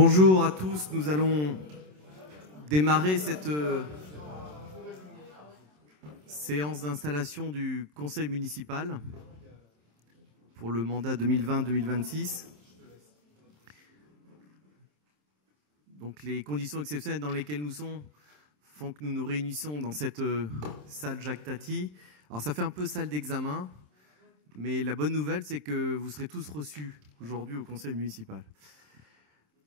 Bonjour à tous, nous allons démarrer cette séance d'installation du conseil municipal pour le mandat 2020-2026. Donc les conditions exceptionnelles dans lesquelles nous sommes font que nous nous réunissons dans cette salle Jacques Tati. Alors ça fait un peu salle d'examen, mais la bonne nouvelle c'est que vous serez tous reçus aujourd'hui au conseil municipal.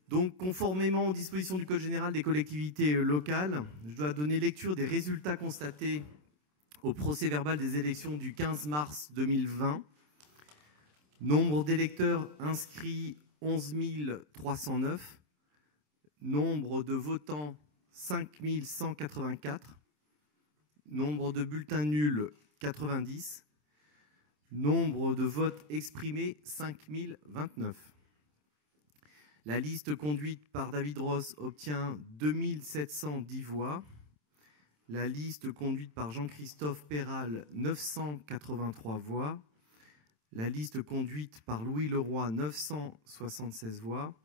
Donc, conformément aux dispositions du Code général des collectivités locales, je dois donner lecture des résultats constatés au procès-verbal des élections du 15 mars 2020. Nombre d'électeurs inscrits 11 309. Nombre de votants 5 184. Nombre de bulletins nuls 90. Nombre de votes exprimés 5 029. La liste conduite par David Ross obtient 2710 voix. La liste conduite par Jean-Christophe Péral, 983 voix. La liste conduite par Louis Leroy, 976 voix.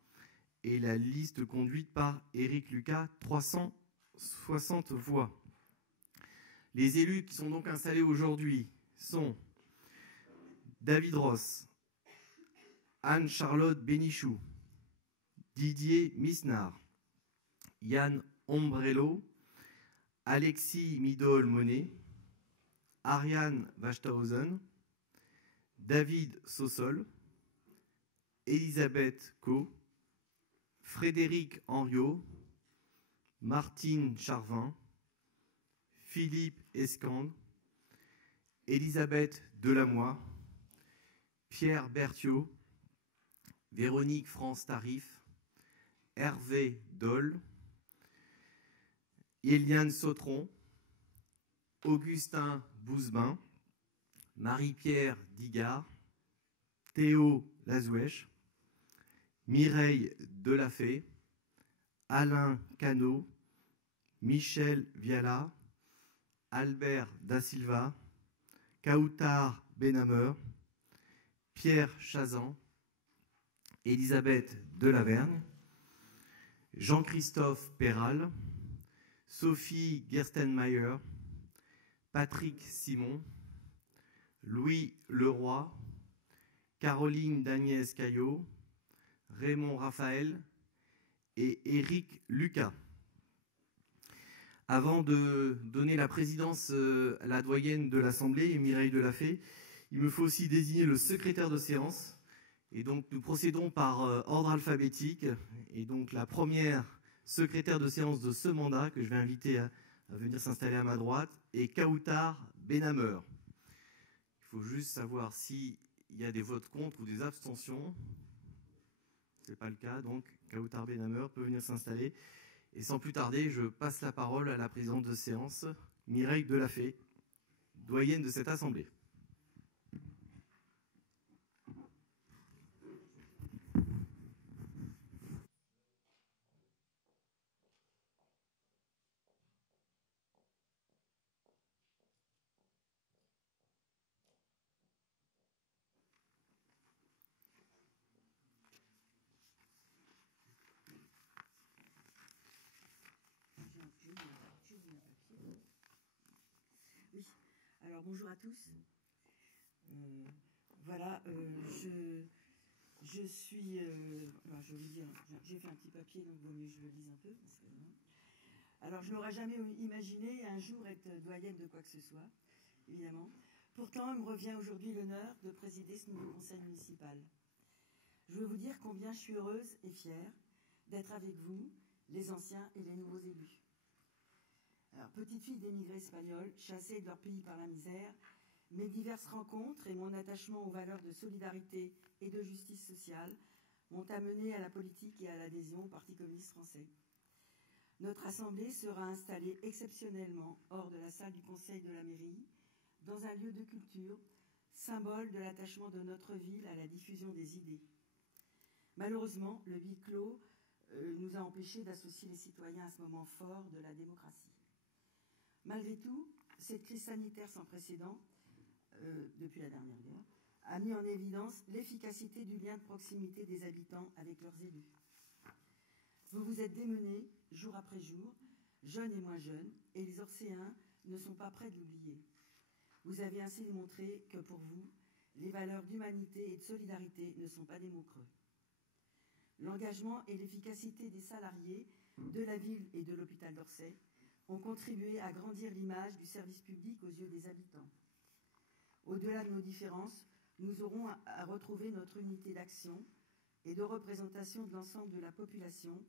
Et la liste conduite par Éric Lucas, 360 voix. Les élus qui sont donc installés aujourd'hui sont David Ross, Anne-Charlotte Bénichou, Didier Misnard, Yann Ombrello, Alexis Midol-Monet, Ariane Wachthausen, David Sossol, Elisabeth Co, Frédéric Henriot, Martine Charvin, Philippe Escande, Elisabeth Delamoy, Pierre Berthiaud, Véronique France Tarif, Hervé Dole, Eliane Sautron, Augustin Bouzebin, Marie-Pierre Digard, Théo Lazouèche, Mireille Delafay, Alain Cano, Michel Viala, Albert Da Silva, Kautar Benhammer, Pierre Chazan, Elisabeth Delavergne, Jean-Christophe Péral, Sophie Gerstenmayer, Patrick Simon, Louis Leroy, Caroline d'Agnès Caillot, Raymond Raphaël et Éric Lucas. Avant de donner la présidence à la doyenne de l'Assemblée, Mireille Delafay, il me faut aussi désigner le secrétaire de séance. Et donc nous procédons par ordre alphabétique. Et donc la première secrétaire de séance de ce mandat, que je vais inviter à venir s'installer à ma droite, est Kautar Benhammer. Il faut juste savoir s'il y a des votes contre ou des abstentions. Ce n'est pas le cas, donc Kautar Benhammer peut venir s'installer. Et sans plus tarder, je passe la parole à la présidente de séance, Mireille Delafay, doyenne de cette assemblée. Alors bonjour à tous. Voilà, je suis. Alors je vais vous dire, j'ai fait un petit papier, donc vaut mieux que je le lise un peu. Parce que, alors je n'aurais jamais imaginé un jour être doyenne de quoi que ce soit, évidemment. Pourtant, il me revient aujourd'hui l'honneur de présider ce nouveau conseil municipal. Je veux vous dire combien je suis heureuse et fière d'être avec vous, les anciens et les nouveaux élus. Alors, petite fille d'émigrés espagnols, chassés de leur pays par la misère, mes diverses rencontres et mon attachement aux valeurs de solidarité et de justice sociale m'ont amené à la politique et à l'adhésion au Parti communiste français. Notre assemblée sera installée exceptionnellement hors de la salle du conseil de la mairie, dans un lieu de culture, symbole de l'attachement de notre ville à la diffusion des idées. Malheureusement, le huis clos nous a empêchés d'associer les citoyens à ce moment fort de la démocratie. Malgré tout, cette crise sanitaire sans précédent, depuis la dernière guerre, a mis en évidence l'efficacité du lien de proximité des habitants avec leurs élus. Vous vous êtes démenés, jour après jour, jeunes et moins jeunes, et les Orcéens ne sont pas près de l'oublier. Vous avez ainsi démontré que pour vous, les valeurs d'humanité et de solidarité ne sont pas des mots creux. L'engagement et l'efficacité des salariés de la ville et de l'hôpital d'Orsay ont contribué à grandir l'image du service public aux yeux des habitants. Au-delà de nos différences, nous aurons à retrouver notre unité d'action et de représentation de l'ensemble de la population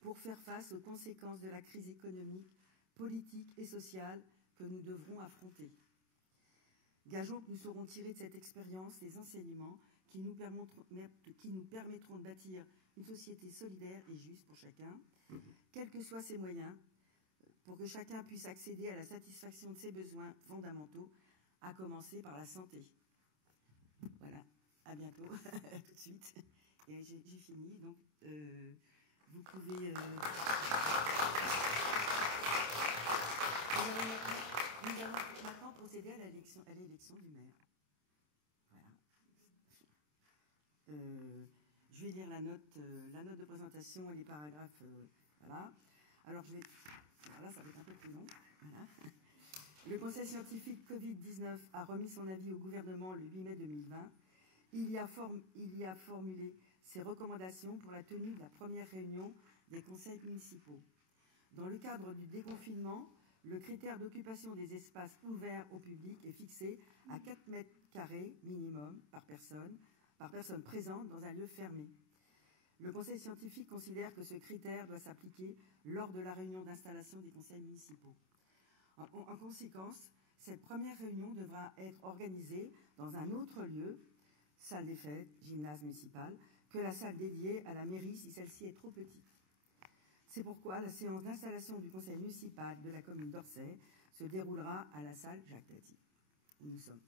pour faire face aux conséquences de la crise économique, politique et sociale que nous devrons affronter. Gageons que nous saurons tirer de cette expérience les enseignements qui nous permettront de bâtir une société solidaire et juste pour chacun, quels que soient ses moyens, pour que chacun puisse accéder à la satisfaction de ses besoins fondamentaux, à commencer par la santé. Voilà, à bientôt, tout de suite. Et j'ai fini, donc vous pouvez... Nous allons maintenant procéder à l'élection du maire. Voilà. Je vais lire la note de présentation et les paragraphes. Voilà. Alors voilà, ça va être un peu plus long. Voilà. Le Conseil scientifique Covid-19 a remis son avis au gouvernement le 8 mai 2020. Il y a formulé ses recommandations pour la tenue de la première réunion des conseils municipaux. Dans le cadre du déconfinement, le critère d'occupation des espaces ouverts au public est fixé à 4 mètres carrés minimum par personne présente dans un lieu fermé. Le Conseil scientifique considère que ce critère doit s'appliquer lors de la réunion d'installation des conseils municipaux. En conséquence, cette première réunion devra être organisée dans un autre lieu, salle des fêtes, gymnase municipal, que la salle dédiée à la mairie si celle-ci est trop petite. C'est pourquoi la séance d'installation du conseil municipal de la commune d'Orsay se déroulera à la salle Jacques Tati, où nous sommes.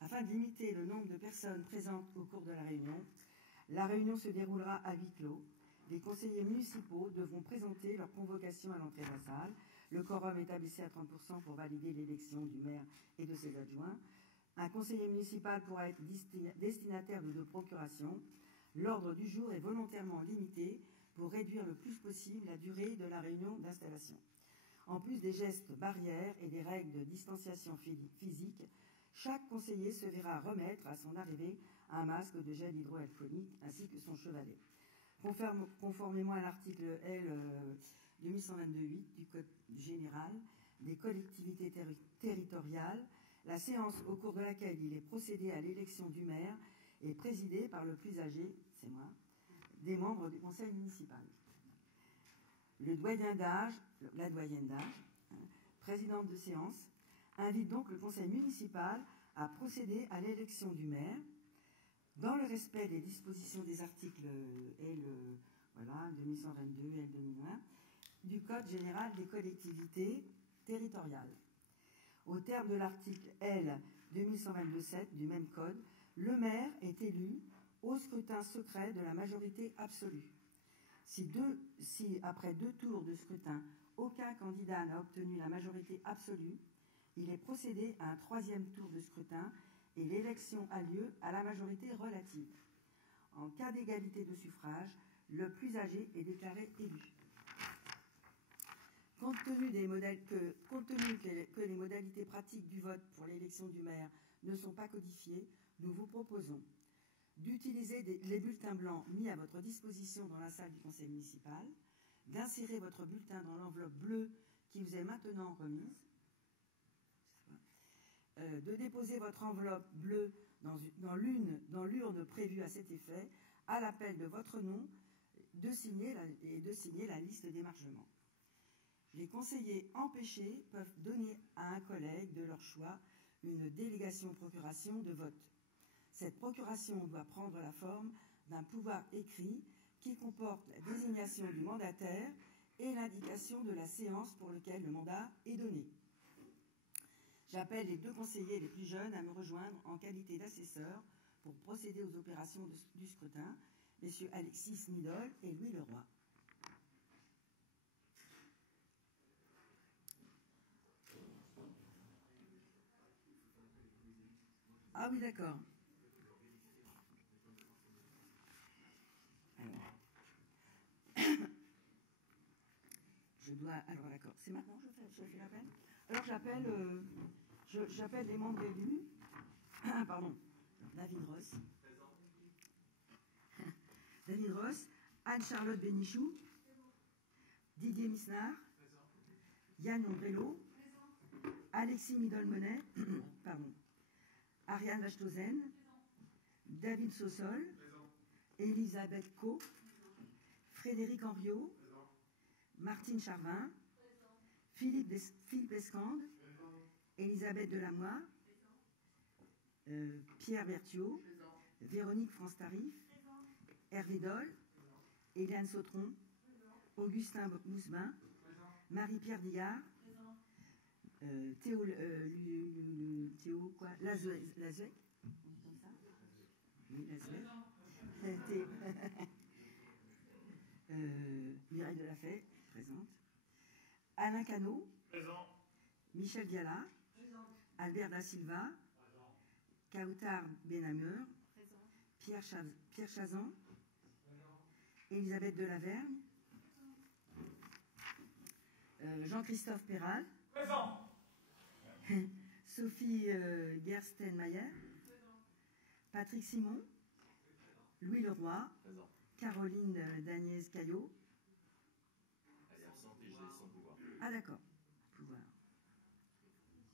Afin de limiter le nombre de personnes présentes au cours de la réunion se déroulera à huis clos. Les conseillers municipaux devront présenter leur convocation à l'entrée de la salle. Le quorum est abaissé à 30% pour valider l'élection du maire et de ses adjoints. Un conseiller municipal pourra être destinataire de 2 procurations. L'ordre du jour est volontairement limité pour réduire le plus possible la durée de la réunion d'installation. En plus des gestes barrières et des règles de distanciation physique, chaque conseiller se verra remettre à son arrivée un masque de gel hydroalcoolique ainsi que son chevalet. Conformément à l'article L. 2122.8 du Code général des collectivités territoriales, la séance au cours de laquelle il est procédé à l'élection du maire est présidée par le plus âgé, c'est moi, des membres du conseil municipal. Le doyen d'âge, la doyenne d'âge, présidente de séance, invite donc le conseil municipal à procéder à l'élection du maire dans le respect des dispositions des articles L. 2122 et L. 2001 du Code général des collectivités territoriales. Au terme de l'article L. 2122.7 du même code, le maire est élu au scrutin secret de la majorité absolue. Si après 2 tours de scrutin, aucun candidat n'a obtenu la majorité absolue, il est procédé à un 3e tour de scrutin et l'élection a lieu à la majorité relative. En cas d'égalité de suffrage, le plus âgé est déclaré élu. Compte tenu que les modalités pratiques du vote pour l'élection du maire ne sont pas codifiées, nous vous proposons d'utiliser les bulletins blancs mis à votre disposition dans la salle du conseil municipal, d'insérer votre bulletin dans l'enveloppe bleue qui vous est maintenant remise, de déposer votre enveloppe bleue dans l'urne prévue à cet effet, à l'appel de votre nom, de signer la liste d'émargement. Les conseillers empêchés peuvent donner à un collègue de leur choix une délégation-procuration de vote. Cette procuration doit prendre la forme d'un pouvoir écrit qui comporte la désignation du mandataire et l'indication de la séance pour laquelle le mandat est donné. J'appelle les 2 conseillers les plus jeunes à me rejoindre en qualité d'assesseurs pour procéder aux opérations du scrutin, messieurs Alexis Nidol et Louis Leroy. Ah oui, d'accord. Alors d'accord, c'est maintenant que je fais l'appel. Alors j'appelle les membres élus. Pardon. David Ross. David Ross, Anne-Charlotte Bénichou, Didier Misnard, Yann Ombrello, Alexis Midolmenet, pardon, Ariane Vachthozen, David Sossol, Elisabeth Co, Frédéric Henriot, Martine Charvin, Philippe Escande, Elisabeth Delamois, Pierre Berthiaud, Véronique France-Tarif, Hervé Dole, Eliane Sautron, Augustin Mousbin, Marie-Pierre Dillard, Théo quoi, Lazuec, comme ça. Oui, Lazuec. Mireille Delafay, présente. Alain Cano, présent. Michel Diala, présent. Albert Da Silva, Kautar Benhameur, Pierre Chazan, Elisabeth Delavergne, Jean-Christophe Perral, présent. Sophie Gerstenmayer, Patrick Simon, Louis Leroy, présent. Caroline Dagnès Caillot. Elle est absente et je laisse son pouvoir. Ah d'accord, pouvoir.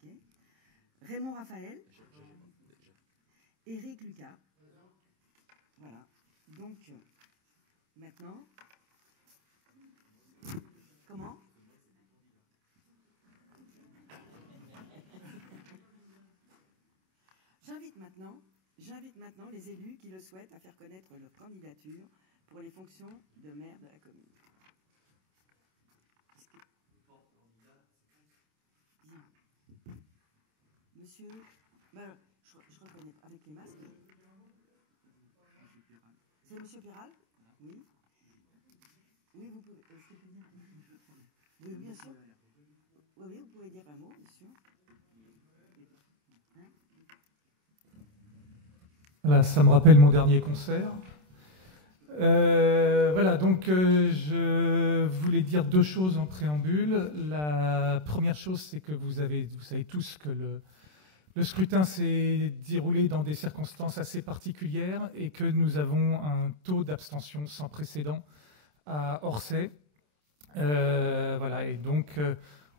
Okay. Raymond Raphaël, Éric Lucas. Voilà. Donc, maintenant, comment ? J'invite maintenant les élus qui le souhaitent à faire connaître leur candidature pour les fonctions de maire de la commune. Bien. Monsieur, ben, je reconnais avec les masques. C'est Monsieur Perral ? Oui. Oui, vous pouvez. Est-ce que vous pouvez dire un mot ? Oui, bien sûr. Oui, vous pouvez dire un mot, bien sûr. Hein ? Voilà, ça me rappelle mon dernier concert. Voilà, donc je voulais dire deux choses en préambule. La première chose, c'est que vous savez tous que le scrutin s'est déroulé dans des circonstances assez particulières et que nous avons un taux d'abstention sans précédent à Orsay. Voilà, et donc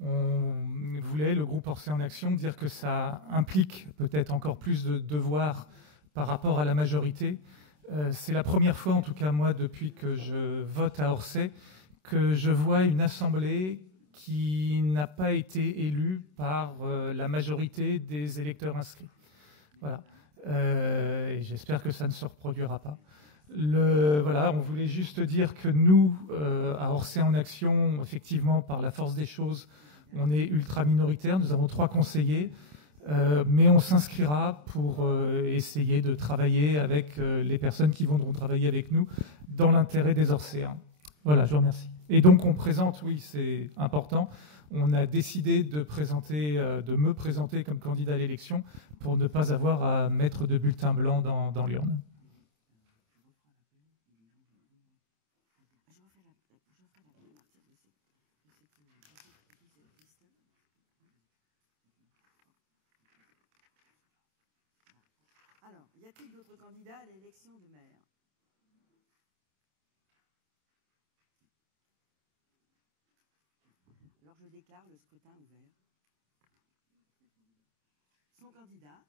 on voulait, le groupe Orsay en Action, dire que ça implique peut-être encore plus de devoirs par rapport à la majorité. C'est la première fois, en tout cas moi, depuis que je vote à Orsay, que je vois une assemblée qui n'a pas été élue par la majorité des électeurs inscrits. Voilà. Et j'espère que ça ne se reproduira pas. Voilà, on voulait juste dire que nous, à Orsay en Action, effectivement, par la force des choses, on est ultra minoritaire. Nous avons 3 conseillers. Mais on s'inscrira pour essayer de travailler avec les personnes qui viendront travailler avec nous dans l'intérêt des Orséens. Voilà, je vous remercie. Et donc on présente, oui, c'est important, on a décidé de me présenter comme candidat à l'élection pour ne pas avoir à mettre de bulletin blanc dans l'urne. Alors, y a-t-il d'autres candidats à l'élection de maire ? Alors, je déclare le scrutin ouvert. Son candidat,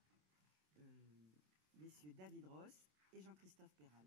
messieurs David Ross et Jean-Christophe Perral.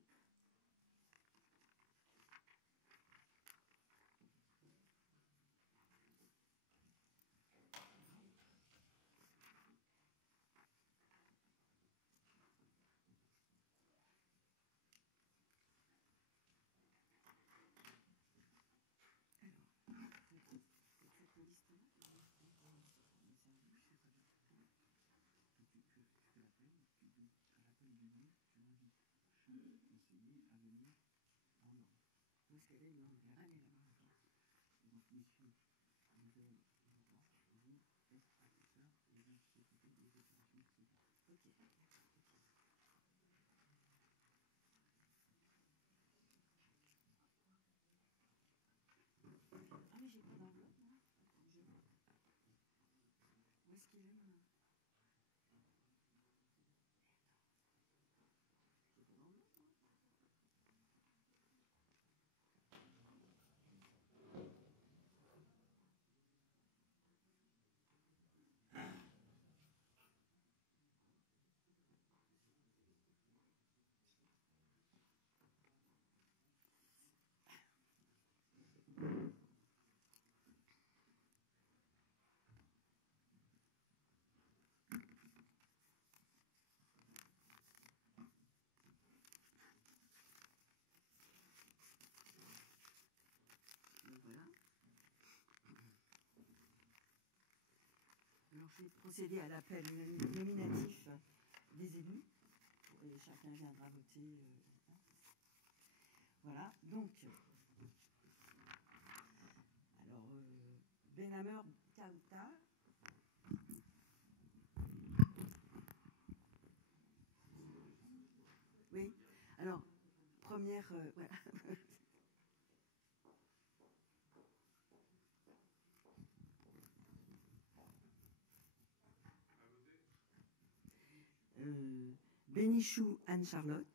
l'enveloppe, non? Où est-ce qu'il est, mon... Voilà. Alors, je vais procéder à l'appel nominatif des élus. Et chacun viendra voter. Voilà. Donc, alors, Benhamer Kauta. Oui. Alors, première. Voilà. Bénichou Anne-Charlotte.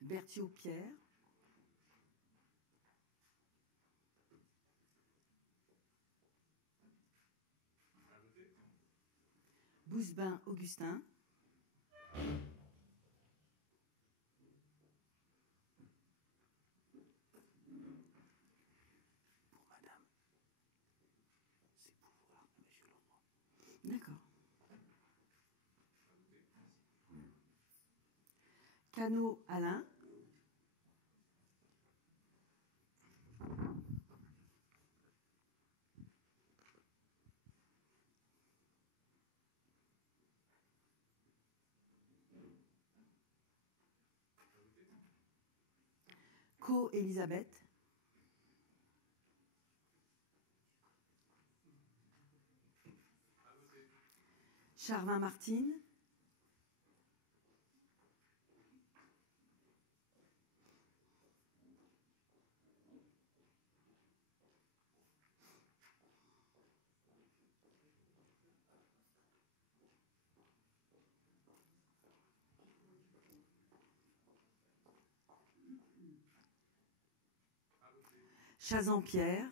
Berthiaud Pierre. Bouzebin Augustin. D'accord. Cano Alain. Co Elisabeth. Charvin Martine. Chazan-Pierre.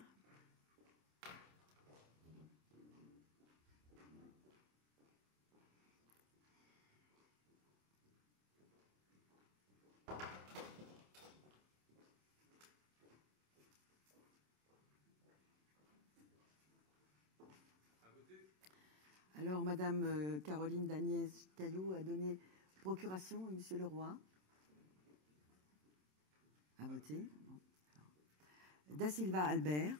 Alors, Madame Caroline d'Agnès Caillou a donné procuration à Monsieur Leroy. À voter. Bon. Da Silva Albert.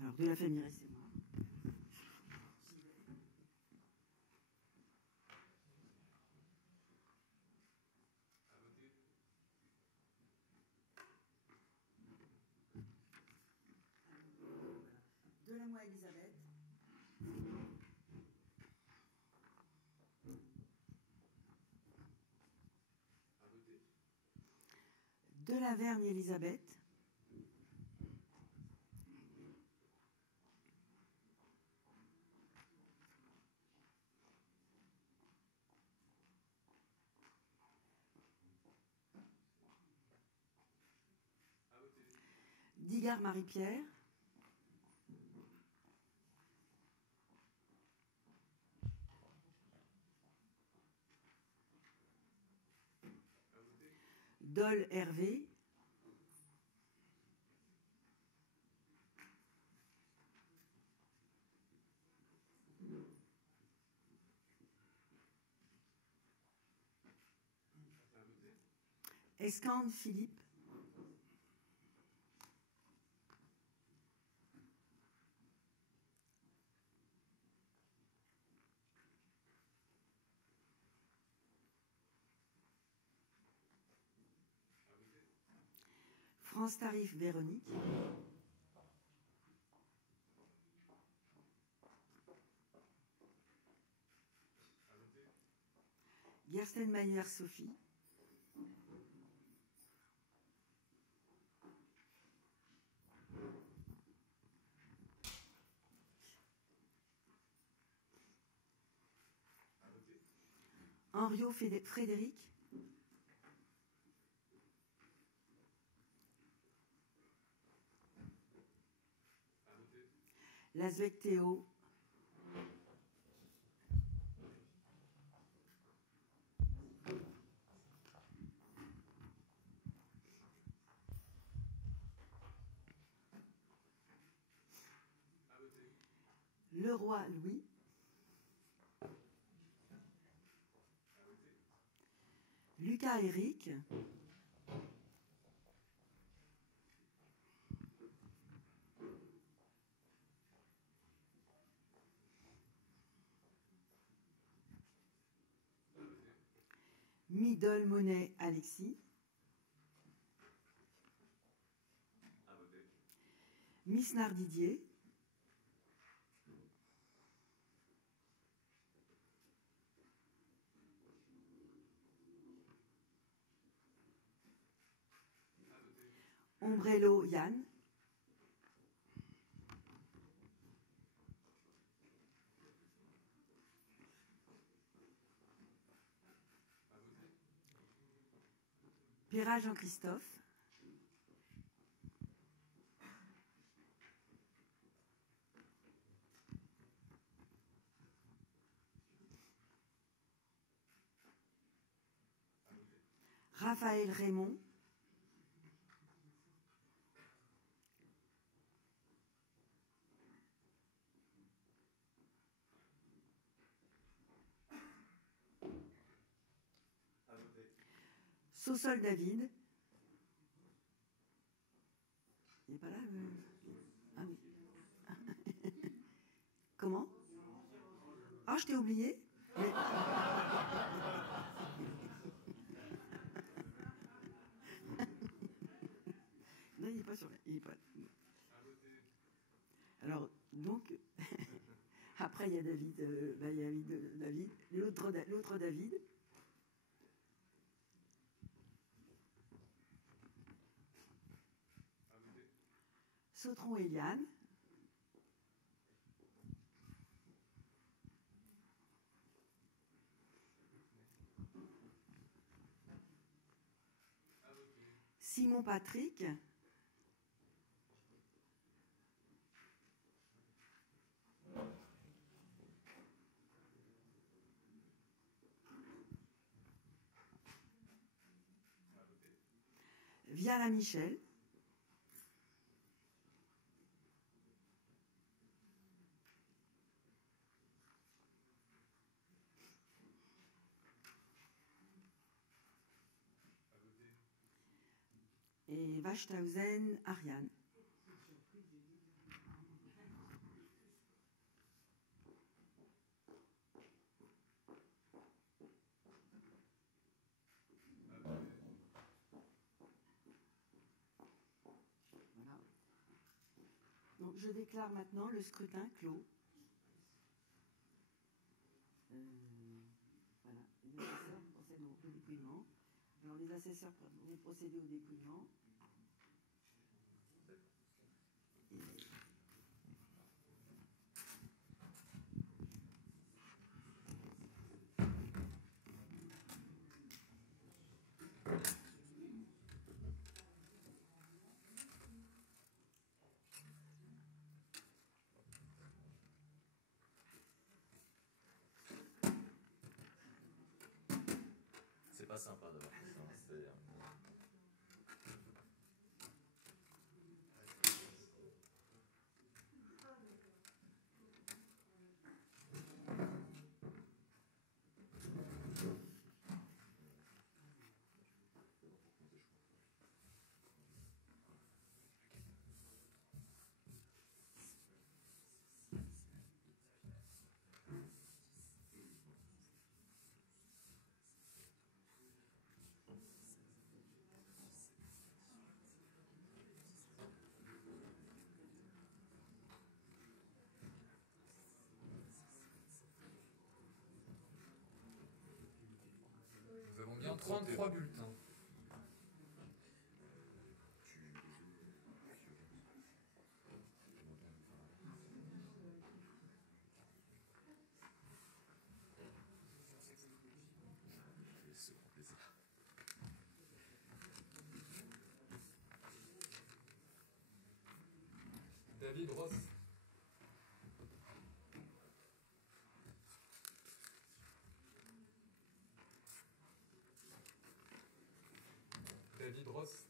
Alors, de la famille, c'est moi. Delamoy Elisabeth. Delavergne Elisabeth. Digard Marie-Pierre. Dol Hervé. Escande Philippe. France Tarif Véronique. Gerstenmayer Sophie. Henriot Frédéric. Lasweg Théo. Leroy Louis. Lucas Eric. Midol Monet Alexis. Misnard Didier. Ombrello Yann. Pirard Jean-Christophe. Raphaël Raymond. Sossol David. Il n'est pas là Ah oui. Comment? Ah, je t'ai oublié. Mais... non, il n'est pas sur la... Il est pas... Alors, donc, après, il y a David, David, l'autre David. Sautron Eliane. Simon Patrick. Viala Michel. Et Wasthausen Ariane. Voilà. Donc je déclare maintenant le scrutin clos. Voilà. Les assesseurs procèdent au dépouillement. Alors les assesseurs vont procéder au dépouillement. C'est pas sympa d'avoir fait ça. 33 bulletins. David Ross. David Ross.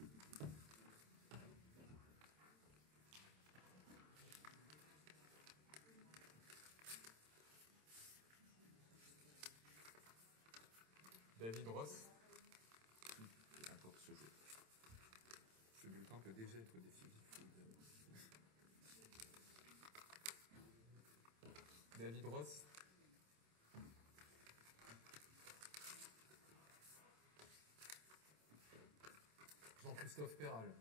David Ross. Et encore ce jeu. Ce bulletin peut déjà être décisif. David Ross. Jean-Christophe Perral.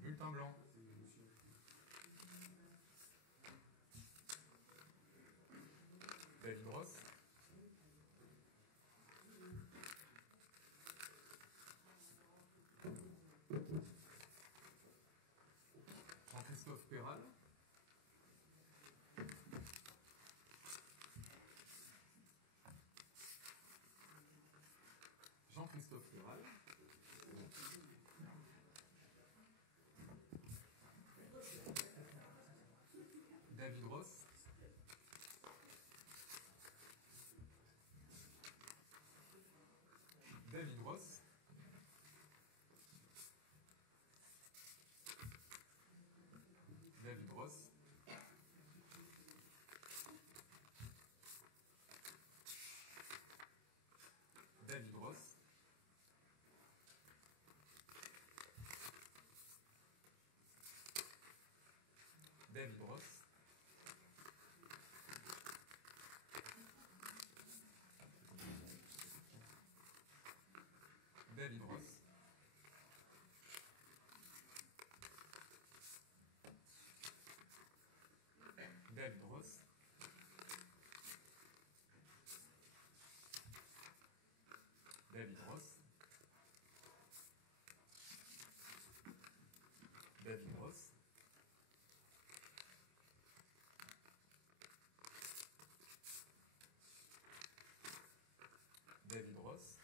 Bulletin blanc. David Ross. Jean-Christophe Perral. Jean-Christophe Perral. David Ross. David Ross. David Ross. David Ross. David Ross. David Ross. David Ross. David Ross. David Ross. David Ross.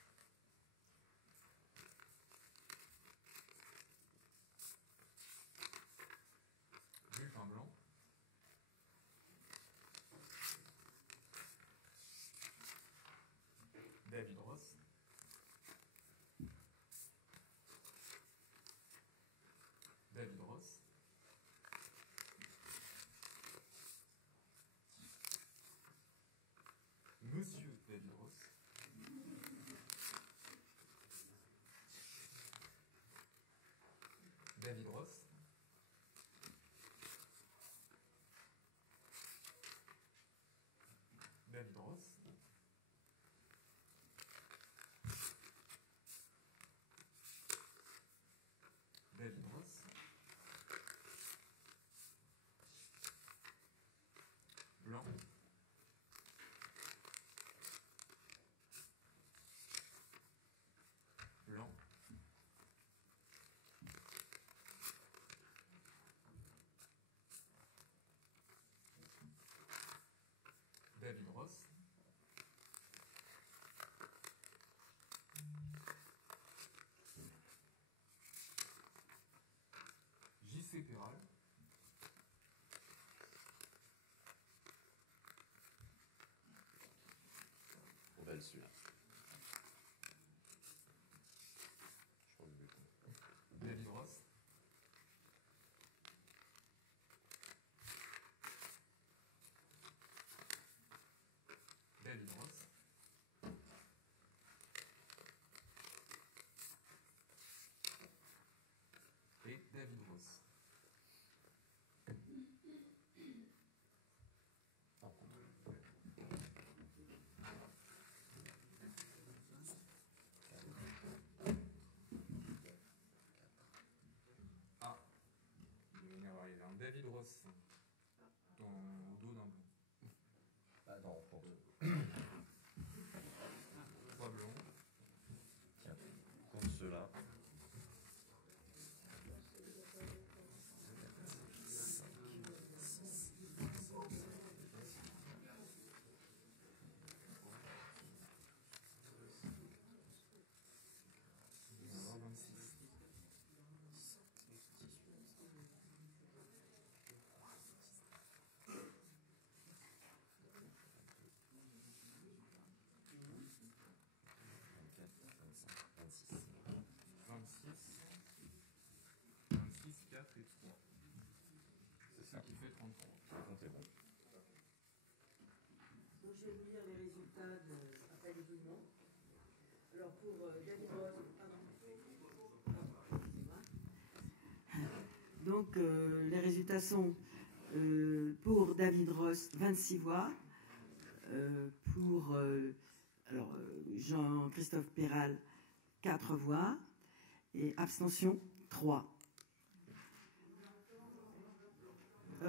Bulletin blanc. David Ross. David Ross. Monsieur David Ross. David Ross. David Ross. David Ross. Blanc. Blanc. David Ross. J.C. Perral. On va le celui-là. Je prends le bulletin. David Ross. David Ross. Et David Ross. Ce qui fait 30 points. Ça compte, c'est bon. Donc je vais vous lire les résultats après les mouvements. Alors pour David Ross, donc les résultats sont pour David Ross 26 voix, pour Jean-Christophe Péral 4 voix et abstention 3.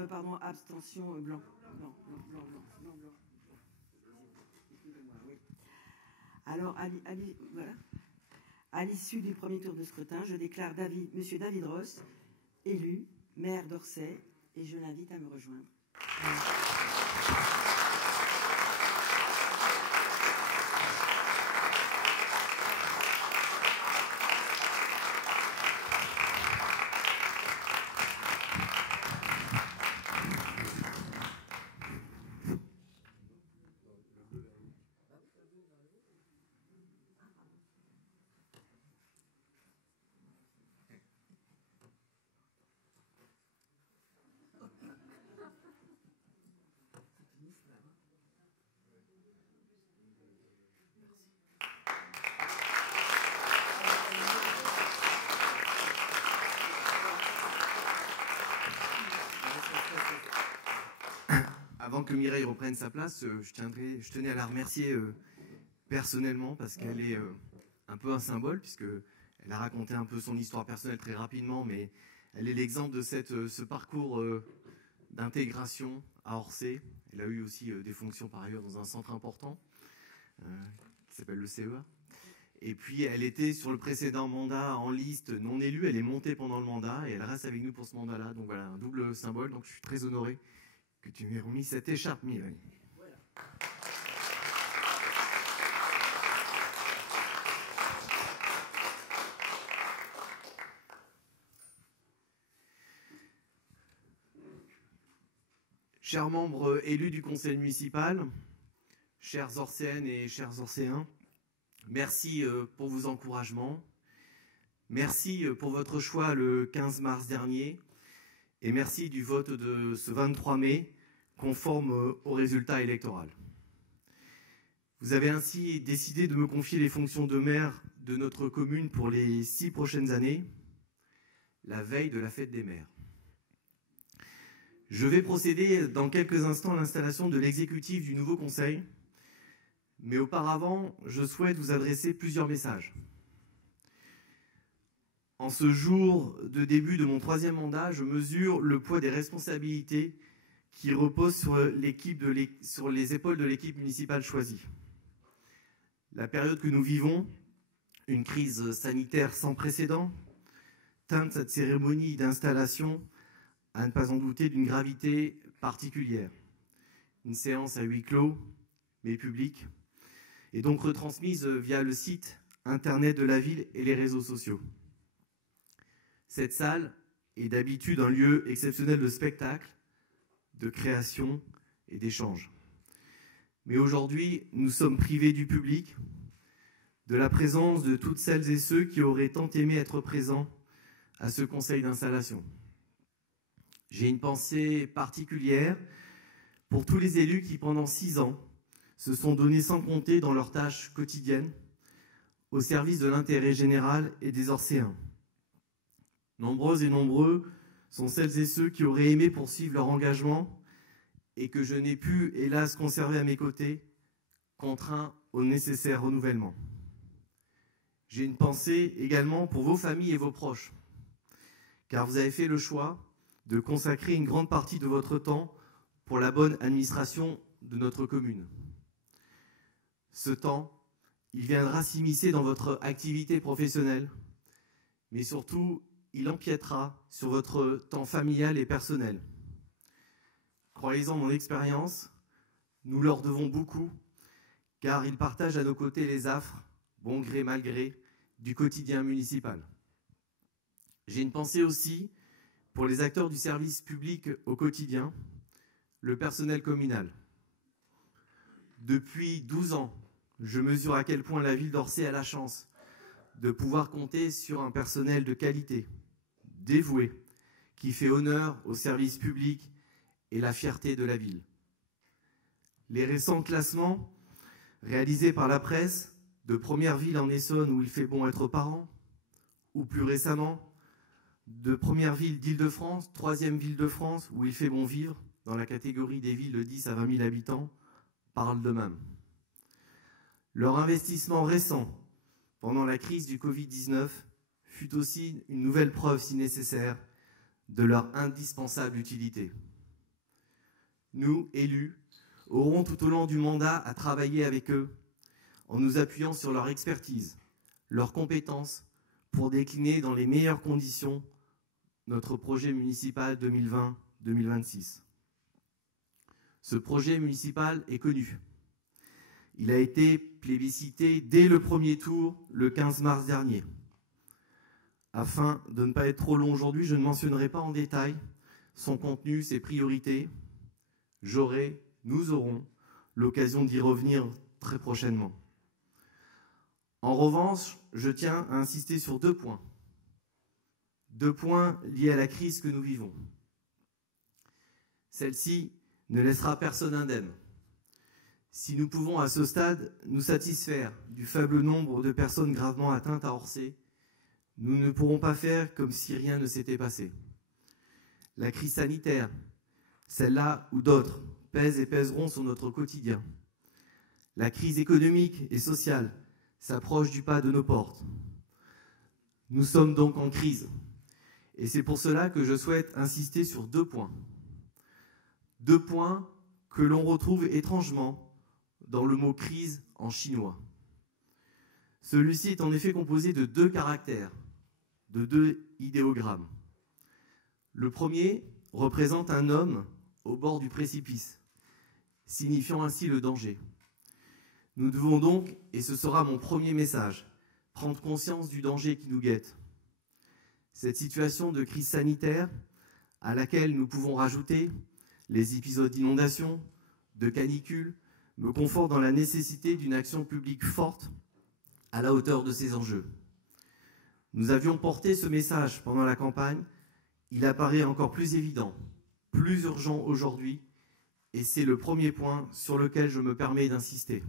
Pardon, abstention blanc. Blanc. Excusez-moi, oui. Alors, voilà. À l'issue du premier tour de scrutin, je déclare Monsieur David Ross élu maire d'Orsay et je l'invite à me rejoindre. Avant que Mireille reprenne sa place, je tenais à la remercier personnellement parce qu'elle est un peu un symbole, puisqu'elle a raconté un peu son histoire personnelle très rapidement, mais elle est l'exemple de ce parcours d'intégration à Orsay. Elle a eu aussi des fonctions par ailleurs dans un centre important qui s'appelle le CEA. Et puis elle était sur le précédent mandat en liste non élue, elle est montée pendant le mandat et elle reste avec nous pour ce mandat-là. Donc voilà, un double symbole, donc je suis très honoré que tu m'aies remis cette écharpe, Mireille. Voilà. Chers membres élus du conseil municipal, chères Orséennes et chers Orséens, merci pour vos encouragements, merci pour votre choix le 15 mars dernier, et merci du vote de ce 23 mai, conforme au résultat électoral. Vous avez ainsi décidé de me confier les fonctions de maire de notre commune pour les 6 prochaines années, la veille de la fête des maires. Je vais procéder dans quelques instants à l'installation de l'exécutif du nouveau conseil, mais auparavant, je souhaite vous adresser plusieurs messages. En ce jour de début de mon 3e mandat, je mesure le poids des responsabilités qui reposent sur les épaules de l'équipe municipale choisie. La période que nous vivons, une crise sanitaire sans précédent, teinte cette cérémonie d'installation, à ne pas en douter, d'une gravité particulière. Une séance à huis clos, mais publique, et donc retransmise via le site internet de la ville et les réseaux sociaux. Cette salle est d'habitude un lieu exceptionnel de spectacle, de création et d'échange. Mais aujourd'hui, nous sommes privés du public, de la présence de toutes celles et ceux qui auraient tant aimé être présents à ce conseil d'installation. J'ai une pensée particulière pour tous les élus qui, pendant 6 ans, se sont donnés sans compter dans leurs tâches quotidiennes, au service de l'intérêt général et des Orséens. Nombreuses et nombreux sont celles et ceux qui auraient aimé poursuivre leur engagement et que je n'ai pu, hélas, conserver à mes côtés, contraints au nécessaire renouvellement. J'ai une pensée également pour vos familles et vos proches, car vous avez fait le choix de consacrer une grande partie de votre temps pour la bonne administration de notre commune. Ce temps, il viendra s'immiscer dans votre activité professionnelle, mais surtout, il empiétera sur votre temps familial et personnel. Croyez-en mon expérience, nous leur devons beaucoup, car ils partagent à nos côtés les affres, bon gré mal gré, du quotidien municipal. J'ai une pensée aussi pour les acteurs du service public au quotidien, le personnel communal. Depuis 12 ans, je mesure à quel point la ville d'Orsay a la chance de pouvoir compter sur un personnel de qualité, dévoué, qui fait honneur au service public et la fierté de la ville. Les récents classements réalisés par la presse de première ville en Essonne où il fait bon être parent, ou plus récemment, de première ville d'Île-de-France, troisième ville de France où il fait bon vivre, dans la catégorie des villes de 10 à 20 000 habitants, parlent d'eux-mêmes. Leur investissement récent pendant la crise du Covid-19 fut aussi une nouvelle preuve, si nécessaire, de leur indispensable utilité. Nous, élus, aurons tout au long du mandat à travailler avec eux en nous appuyant sur leur expertise, leurs compétences, pour décliner dans les meilleures conditions notre projet municipal 2020-2026. Ce projet municipal est connu. Il a été plébiscité dès le premier tour, le 15 mars dernier. Afin de ne pas être trop long aujourd'hui, je ne mentionnerai pas en détail son contenu, ses priorités. Nous aurons l'occasion d'y revenir très prochainement. En revanche, je tiens à insister sur deux points. Deux points liés à la crise que nous vivons. Celle-ci ne laissera personne indemne. Si nous pouvons à ce stade nous satisfaire du faible nombre de personnes gravement atteintes à Orsay, nous ne pourrons pas faire comme si rien ne s'était passé. La crise sanitaire, celle-là ou d'autres, pèsent et pèseront sur notre quotidien. La crise économique et sociale s'approche du pas de nos portes. Nous sommes donc en crise. Et c'est pour cela que je souhaite insister sur deux points. Deux points que l'on retrouve étrangement dans le mot « crise » en chinois. Celui-ci est en effet composé de deux caractères, de deux idéogrammes. Le premier représente un homme au bord du précipice, signifiant ainsi le danger. Nous devons donc, et ce sera mon premier message, prendre conscience du danger qui nous guette. Cette situation de crise sanitaire, à laquelle nous pouvons rajouter les épisodes d'inondation, de canicule, me conforte dans la nécessité d'une action publique forte à la hauteur de ces enjeux. Nous avions porté ce message pendant la campagne, il apparaît encore plus évident, plus urgent aujourd'hui, et c'est le premier point sur lequel je me permets d'insister.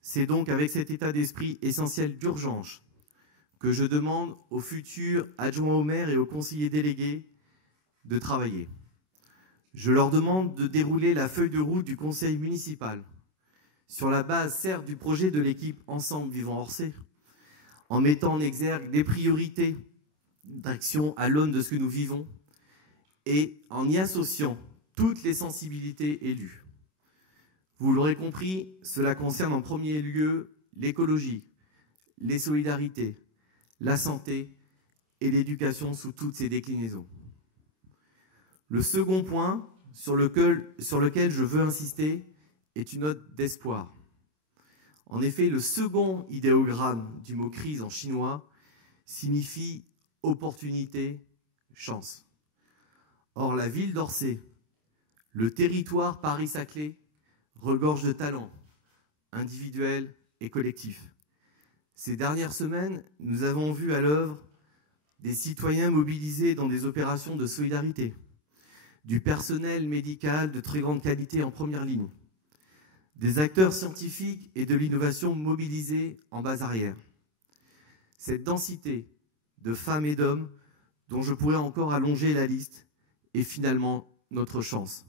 C'est donc avec cet état d'esprit essentiel d'urgence que je demande aux futurs adjoints au maire et aux conseillers délégués de travailler. Je leur demande de dérouler la feuille de route du conseil municipal, sur la base certes du projet de l'équipe Ensemble Vivons Orsay, en mettant en exergue des priorités d'action à l'aune de ce que nous vivons et en y associant toutes les sensibilités élues. Vous l'aurez compris, cela concerne en premier lieu l'écologie, les solidarités, la santé et l'éducation sous toutes ses déclinaisons. Le second point sur lequel je veux insister est une note d'espoir. En effet, le second idéogramme du mot « crise » en chinois signifie opportunité, chance. Or, la ville d'Orsay, le territoire Paris-Saclay, regorge de talents, individuels et collectifs. Ces dernières semaines, nous avons vu à l'œuvre des citoyens mobilisés dans des opérations de solidarité, du personnel médical de très grande qualité en première ligne, des acteurs scientifiques et de l'innovation mobilisés en base arrière. Cette densité de femmes et d'hommes, dont je pourrais encore allonger la liste, est finalement notre chance.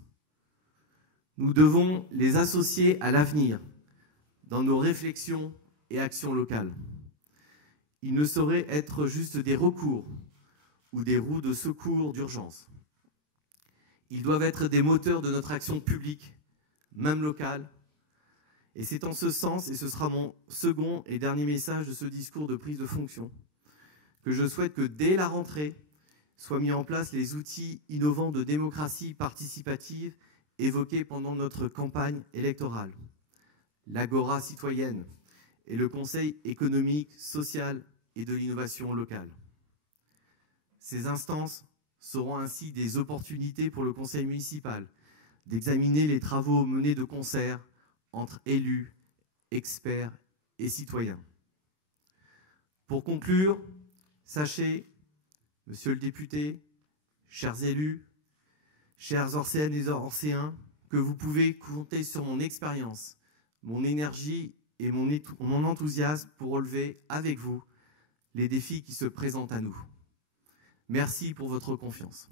Nous devons les associer à l'avenir dans nos réflexions et actions locales. Ils ne sauraient être juste des recours ou des roues de secours d'urgence. Ils doivent être des moteurs de notre action publique, même locale. Et c'est en ce sens, et ce sera mon second et dernier message de ce discours de prise de fonction, que je souhaite que dès la rentrée soient mis en place les outils innovants de démocratie participative évoqués pendant notre campagne électorale, l'Agora citoyenne et le Conseil économique, social et de l'innovation locale. Ces instances seront ainsi des opportunités pour le conseil municipal d'examiner les travaux menés de concert entre élus, experts et citoyens. Pour conclure, sachez, monsieur le député, chers élus, Chères Orcéennes et Orcéens, que vous pouvez compter sur mon expérience, mon énergie et mon enthousiasme pour relever avec vous les défis qui se présentent à nous. Merci pour votre confiance.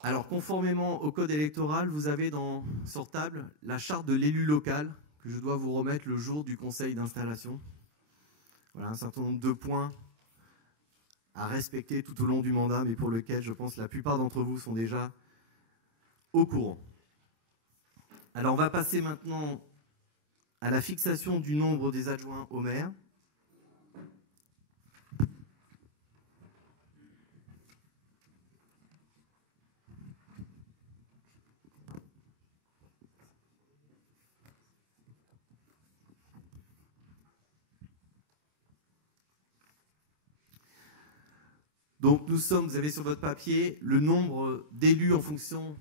Alors, conformément au code électoral, vous avez sur table la charte de l'élu local que je dois vous remettre le jour du conseil d'installation. Voilà un certain nombre de points à respecter tout au long du mandat, mais pour lequel je pense que la plupart d'entre vous sont déjà au courant. Alors, on va passer maintenant à la fixation du nombre des adjoints au maire. Donc vous avez sur votre papier le nombre d'élus en fonction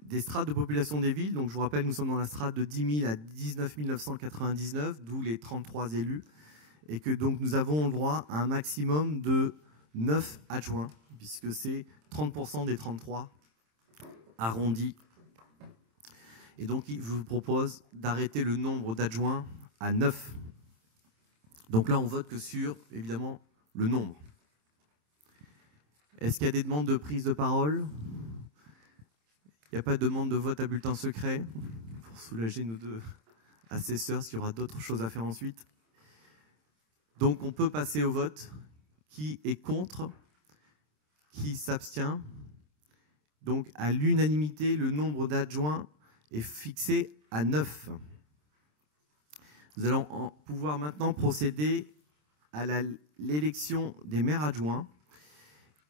des strates de population des villes. Donc je vous rappelle, nous sommes dans la strate de 10 000 à 19 999, d'où les 33 élus. Et que donc nous avons le droit à un maximum de 9 adjoints, puisque c'est 30% des 33 arrondis. Et donc je vous propose d'arrêter le nombre d'adjoints à 9. Donc là on vote que sur, évidemment, le nombre. Est-ce qu'il y a des demandes de prise de parole? Il n'y a pas de demande de vote à bulletin secret pour soulager nos deux assesseurs s'il y aura d'autres choses à faire ensuite. Donc on peut passer au vote. Qui est contre? Qui s'abstient? Donc à l'unanimité, le nombre d'adjoints est fixé à 9. Nous allons pouvoir maintenant procéder à l'élection des maires adjoints.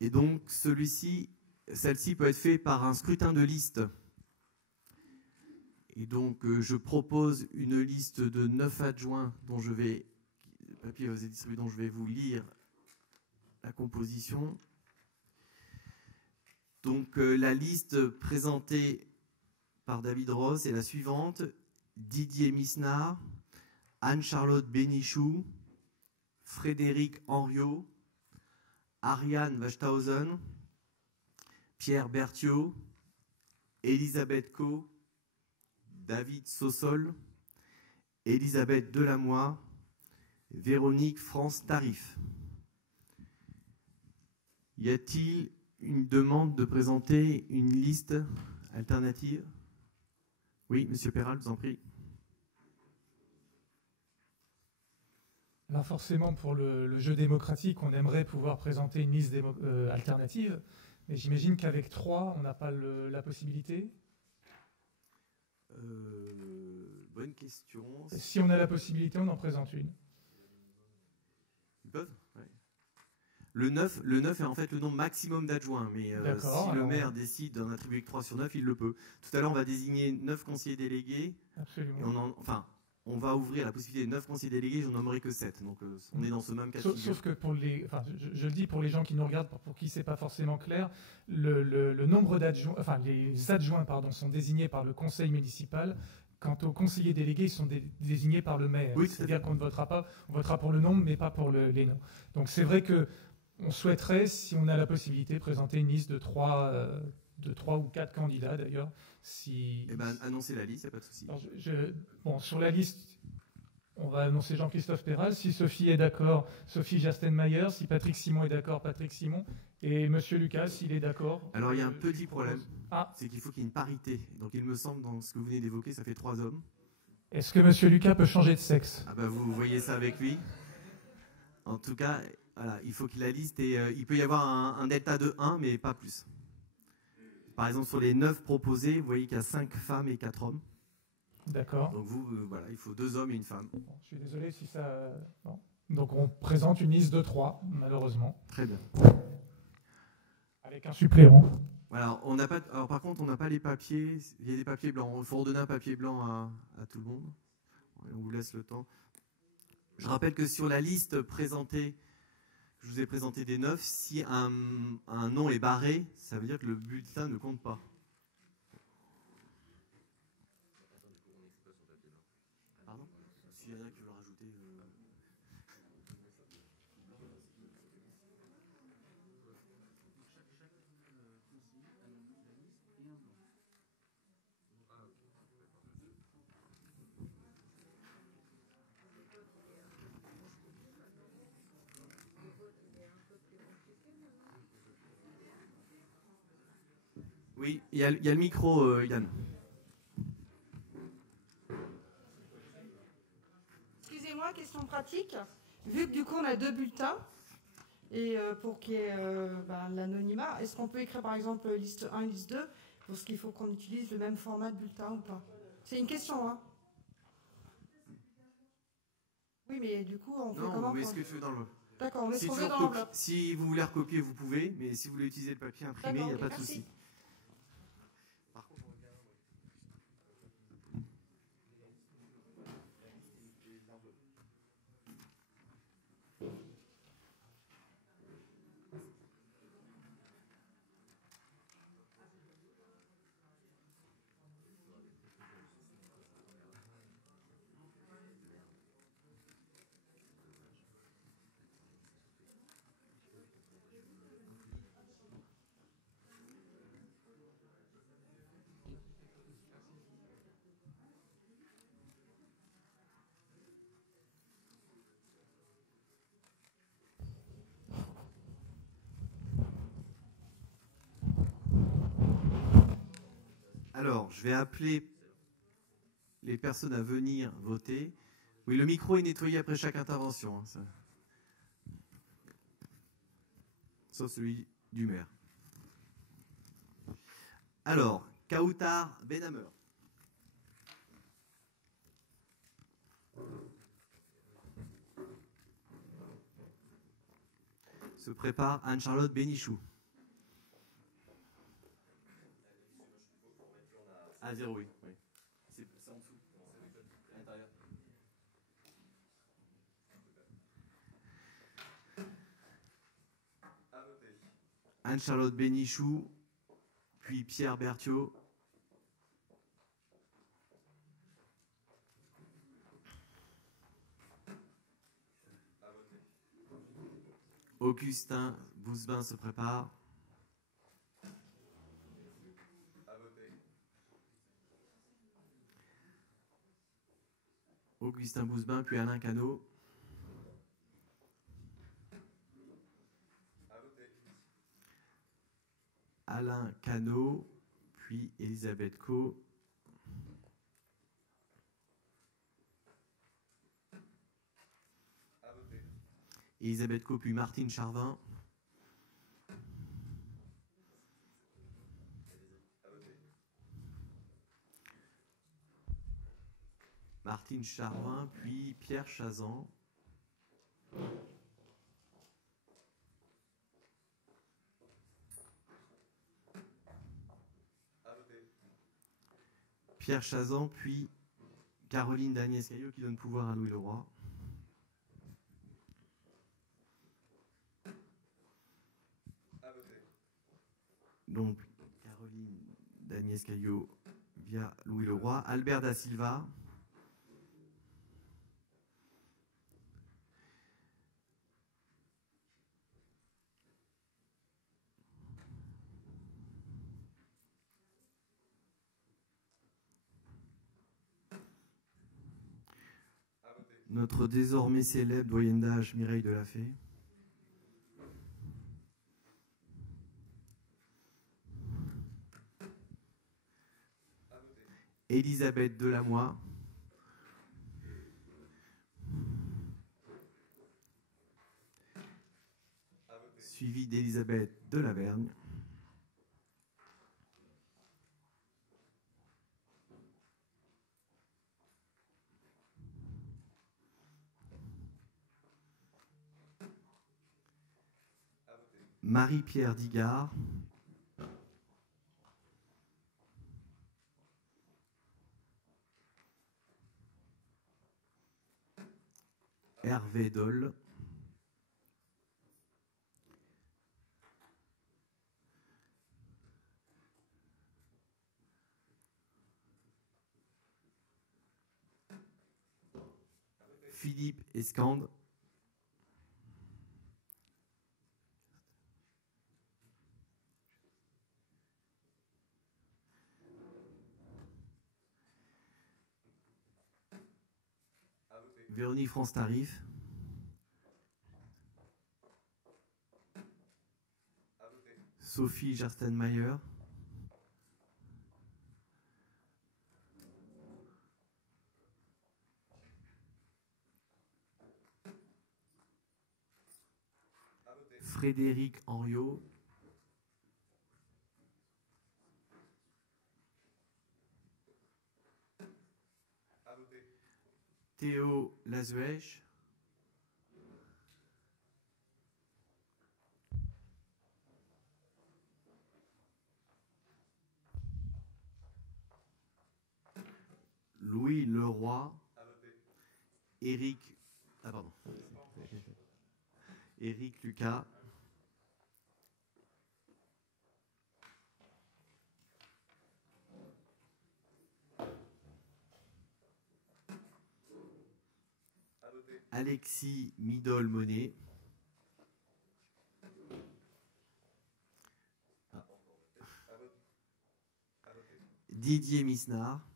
Et donc, celle-ci peut être faite par un scrutin de liste. Et donc, je propose une liste de 9 adjoints dont je vais, le papier vous est distribué, dont je vais vous lire la composition. Donc, la liste présentée par David Ross est la suivante. Didier Misnard, Anne-Charlotte Bénichou, Frédéric Henriot, Ariane Wachthausen, Pierre Berthiaud, Elisabeth Caux, David Sossol, Elisabeth Delamoy, Véronique France Tarif. Y a-t-il une demande de présenter une liste alternative? Oui, Monsieur Perral, je vous en prie. Alors forcément, pour le jeu démocratique, on aimerait pouvoir présenter une liste alternative, mais j'imagine qu'avec 3, on n'a pas la possibilité. Bonne question. Si on a la possibilité, on en présente une. Ils peuvent, ouais. Le 9 est en fait le nombre maximum d'adjoints, mais si le maire décide d'en attribuer que 3 sur 9, il le peut. Tout à l'heure, on va désigner 9 conseillers délégués. Absolument. Et on va ouvrir la possibilité de 9 conseillers délégués, je n'en nommerai que 7. Donc on est dans ce même cas de figure. Sauf que je le dis pour les gens qui nous regardent, pour qui c'est pas forcément clair, le nombre d'adjoints, les adjoints sont désignés par le conseil municipal. Quant aux conseillers délégués, ils sont désignés par le maire. Oui, c'est-à-dire qu'on ne votera pas, on votera pour le nombre, mais pas pour les noms. Donc c'est vrai que on souhaiterait, si on a la possibilité, présenter une liste de 3 ou 4 candidats d'ailleurs. Annoncez la liste, il n'y a pas de souci. Sur la liste, on va annoncer Jean-Christophe Perral. Si Sophie est d'accord, Sophie Jastenmayer. Si Patrick Simon est d'accord, Patrick Simon. Et Monsieur Lucas, s'il est d'accord. Alors il y a un petit problème, c'est qu'il faut qu'il y ait une parité. Donc il me semble, dans ce que vous venez d'évoquer, ça fait 3 hommes. Est-ce que Monsieur Lucas peut changer de sexe? Vous voyez ça avec lui. En tout cas, voilà, il faut que la liste il peut y avoir un delta de 1, mais pas plus. Par exemple, sur les 9 proposés, vous voyez qu'il y a 5 femmes et 4 hommes. D'accord. Donc voilà, il faut 2 hommes et une femme. Bon, je suis désolé si ça... Non. Donc on présente une liste de 3, malheureusement. Très bien. Avec un suppléant. Voilà, alors par contre, on n'a pas les papiers. Il y a des papiers blancs. Il faut redonner un papier blanc à tout le monde. On vous laisse le temps. Je rappelle que sur la liste présentée, je vous ai présenté des 9, si un nom est barré, ça veut dire que le bulletin ne compte pas. Pardon ? Oui, il y a le micro, Yann. Excusez-moi, question pratique. Vu que du coup on a 2 bulletins, et pour qu'il y ait l'anonymat, est-ce qu'on peut écrire par exemple liste 1, liste 2, parce qu'il faut qu'on utilise le même format de bulletin ou pas? C'est une question, hein? Oui, mais du coup on fait Non, comment vous mettez ce que tu veux dans le... D'accord, on met ce Si, qu'on veut dans l'enveloppe. si vous voulez recopier, vous pouvez, mais si vous voulez utiliser le papier imprimé, il n'y a pas de Merci. souci. Alors, je vais appeler les personnes à venir voter. Oui, le micro est nettoyé après chaque intervention. Hein, ça. Sauf celui du maire. Alors, Kautar Benhammer. Se prépare Anne-Charlotte Bénichou. Ah, 0, oui. C'est en dessous. À l'intérieur. Anne-Charlotte Bénichou, puis Pierre Berthiaud. Augustin Bouzebin se prépare. Augustin Bouzebin, puis Alain Cano. Alain Cano, puis Elisabeth Co. Elisabeth Co, puis Martine Charvin. Martine Charvin, puis Pierre Chazan. Pierre Chazan, puis Caroline Dagnès-Caillot qui donne pouvoir à Louis Leroy. Donc, Caroline Dagnès-Caillot via Louis Leroy. Albert da Silva. Notre désormais célèbre doyenne d'âge Mireille Delafay. Elisabeth Delamoy. Suivi d'Elisabeth Delavergne. Marie-Pierre Digard. Hervé Dole. Philippe Escande. Véronique France Tarif. Sophie Gerstenmayer. Frédéric Henriot. Théo Lazuèche. Louis Leroy. Éric. Ah, pardon. Éric Lucas. Alexis Midol-Monet. Didier Misnard.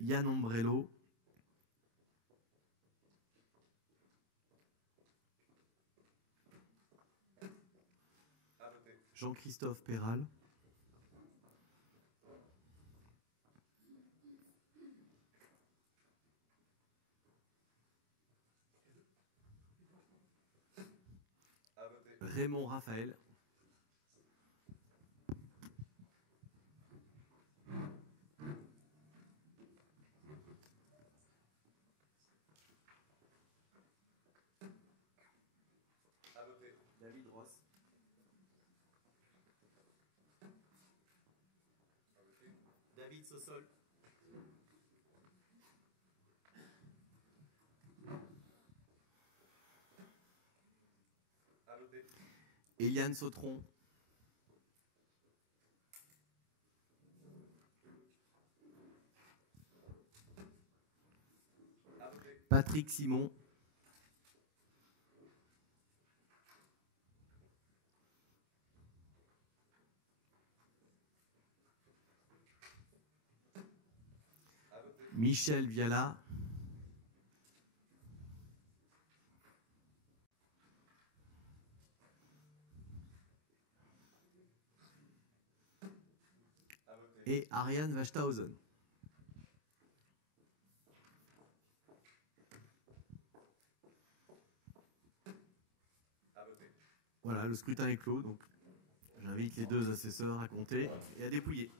Yann Ombrello. Jean-Christophe Perral. Raymond Raphaël. David Ross. David Sossol. Eliane Sautron. Patrick Simon. Michel Viala. Et Ariane Wachthausen. Voilà, le scrutin est clos, donc j'invite les deux assesseurs à compter et à dépouiller.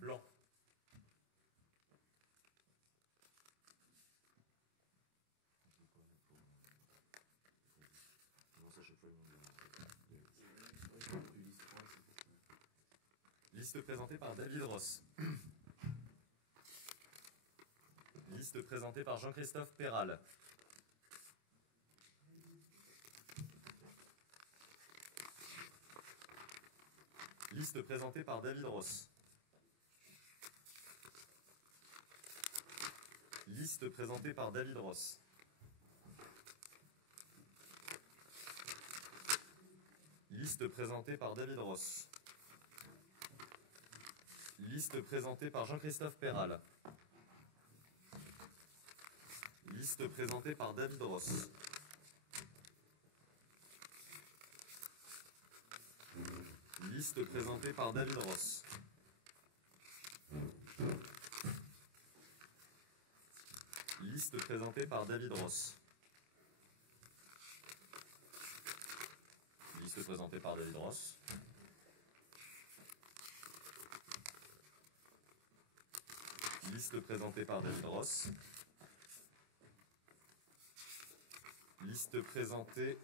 Blanc. Liste présentée par David Ross. Liste présentée par Jean-Christophe Perral. Liste présentée par David Ross. Liste présentée par David Ross. Liste présentée par David Ross. Liste présentée par Jean-Christophe Perral. Liste présentée par David Ross. Liste présentée par David Ross. Liste présentée par David Ross. Liste présentée par David Ross. Liste présentée par David Ross. Liste présentée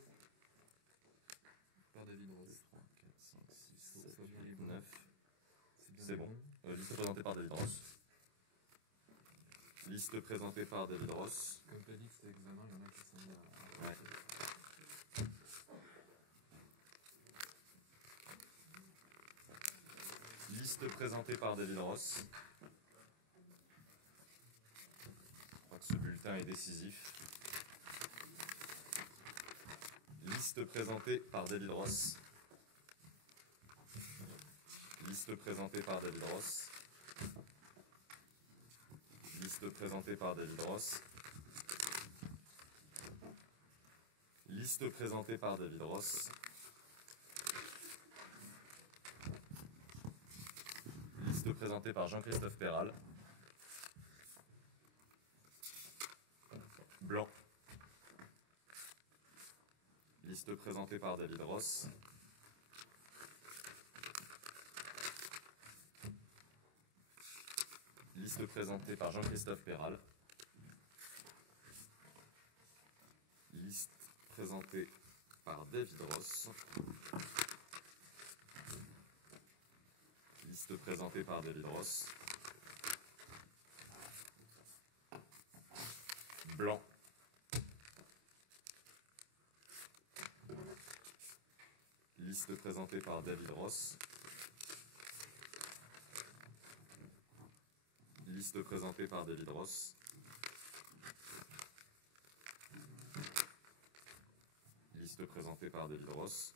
Par David Ross. 3, 4, 5, 6, 7, 8, 9. C'est bon. Liste présentée par David Ross. Liste présentée par David Ross. Comme tu as dit que c'était examen, il y en a qui sont mis à... Ouais. Liste présentée par David Ross. Je crois que ce bulletin est décisif. Liste présentée par David Ross. Liste présentée par David Ross. Liste présentée par David Ross. Liste présentée par David Ross. Liste présentée par Jean-Christophe Péral. Blanc. Liste présentée par David Ross. Liste présentée par Jean-Christophe Péral. Liste présentée par David Ross. Liste présentée par David Ross. Blanc. Liste présentée par David Ross. Liste présentée par David Ross. Liste présentée par David Ross.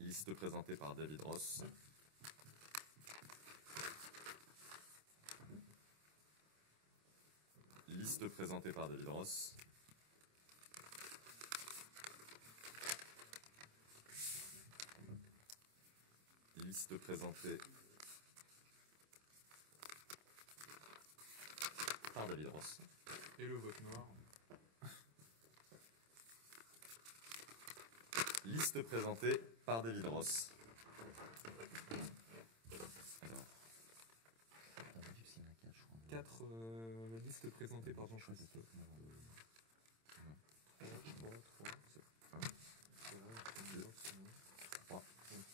Liste présentée par David Ross. Liste présentée par David Ross. Liste présentée par David Ross. Et le vote noir. Liste présentée par David Ross. Alors, 4 listes présentées par Jean-Christophe.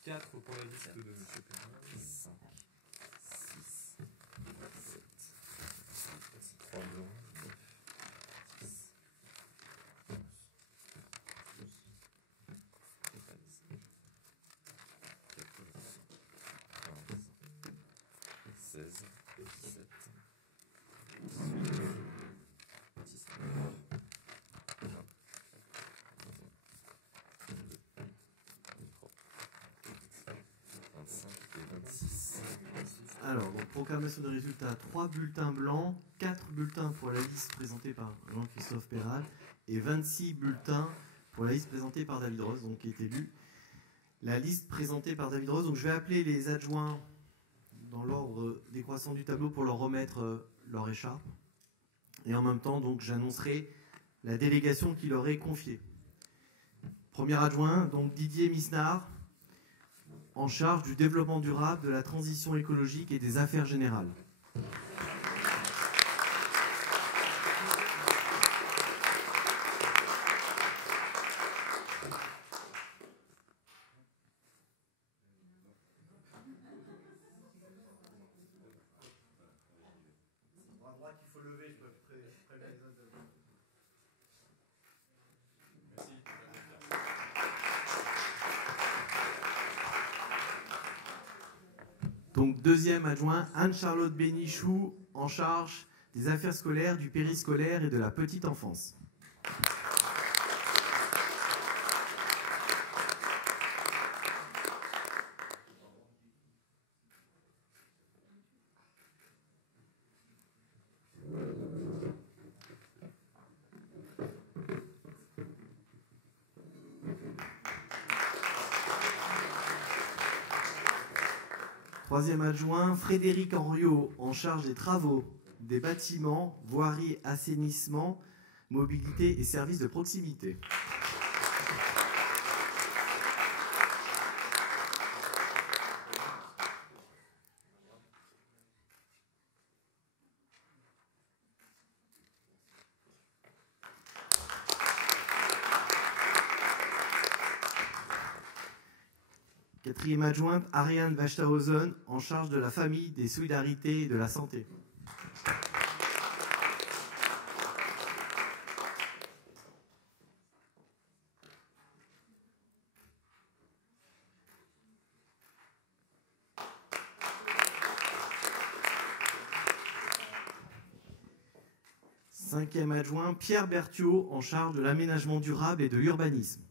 4 pour la liste de M. Péral. 5, 6, 7, 3 blancs, 9, 10, 11, 12, 13, 14, 15, 16, 17, 18, 19, 20, 25 et 26. Alors, donc, proclamation des résultats, 3 bulletins blancs, 4 bulletins pour la liste présentée par Jean-Christophe Péral et 26 bulletins pour la liste présentée par David Ross, donc qui est élu. La liste présentée par David Ross, donc je vais appeler les adjoints dans l'ordre décroissant du tableau pour leur remettre leur écharpe. Et en même temps, donc, j'annoncerai la délégation qui leur est confiée. Premier adjoint, donc Didier Misnard, en charge du développement durable, de la transition écologique et des affaires générales. Donc, deuxième adjoint, Anne-Charlotte Bénichou, en charge des affaires scolaires, du périscolaire et de la petite enfance. Troisième adjoint, Frédéric Henriot, en charge des travaux, des bâtiments, voirie, assainissement, mobilité et services de proximité. 4e adjointe, Ariane Wachthausen, en charge de la famille, des solidarités et de la santé. Cinquième adjoint, Pierre Berthiaud, en charge de l'aménagement durable et de l'urbanisme.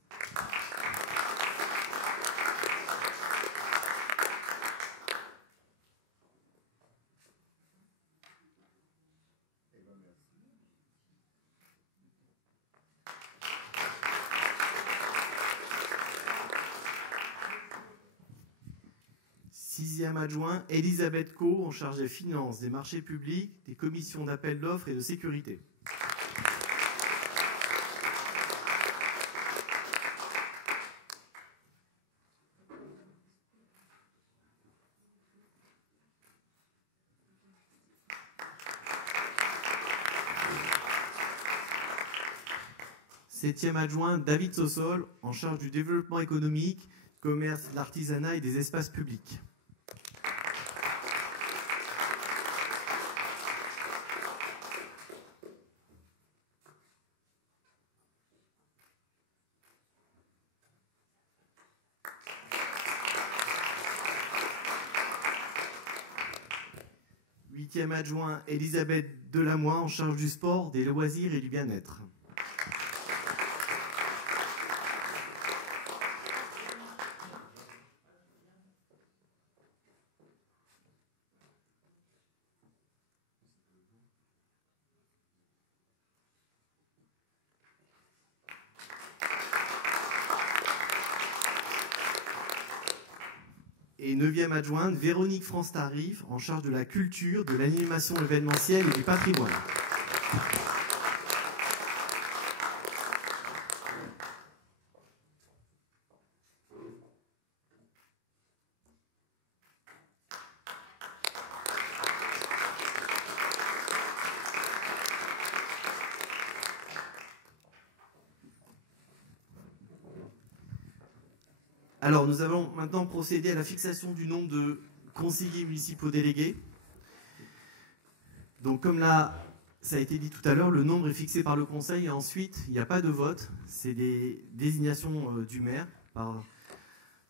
Sixième adjoint, Elisabeth Co, en charge des finances, des marchés publics, des commissions d'appel d'offres et de sécurité. Septième adjoint, David Sossol, en charge du développement économique, commerce, de l'artisanat et des espaces publics. Huitième adjoint, Elisabeth Delamois, en charge du sport, des loisirs et du bien-être. Et neuvième adjointe, Véronique France-Tarif, en charge de la culture, de l'animation événementielle et du patrimoine. Alors, nous allons maintenant procéder à la fixation du nombre de conseillers municipaux délégués. Donc, comme là, ça a été dit tout à l'heure, le nombre est fixé par le conseil et ensuite, il n'y a pas de vote. C'est des désignations du maire par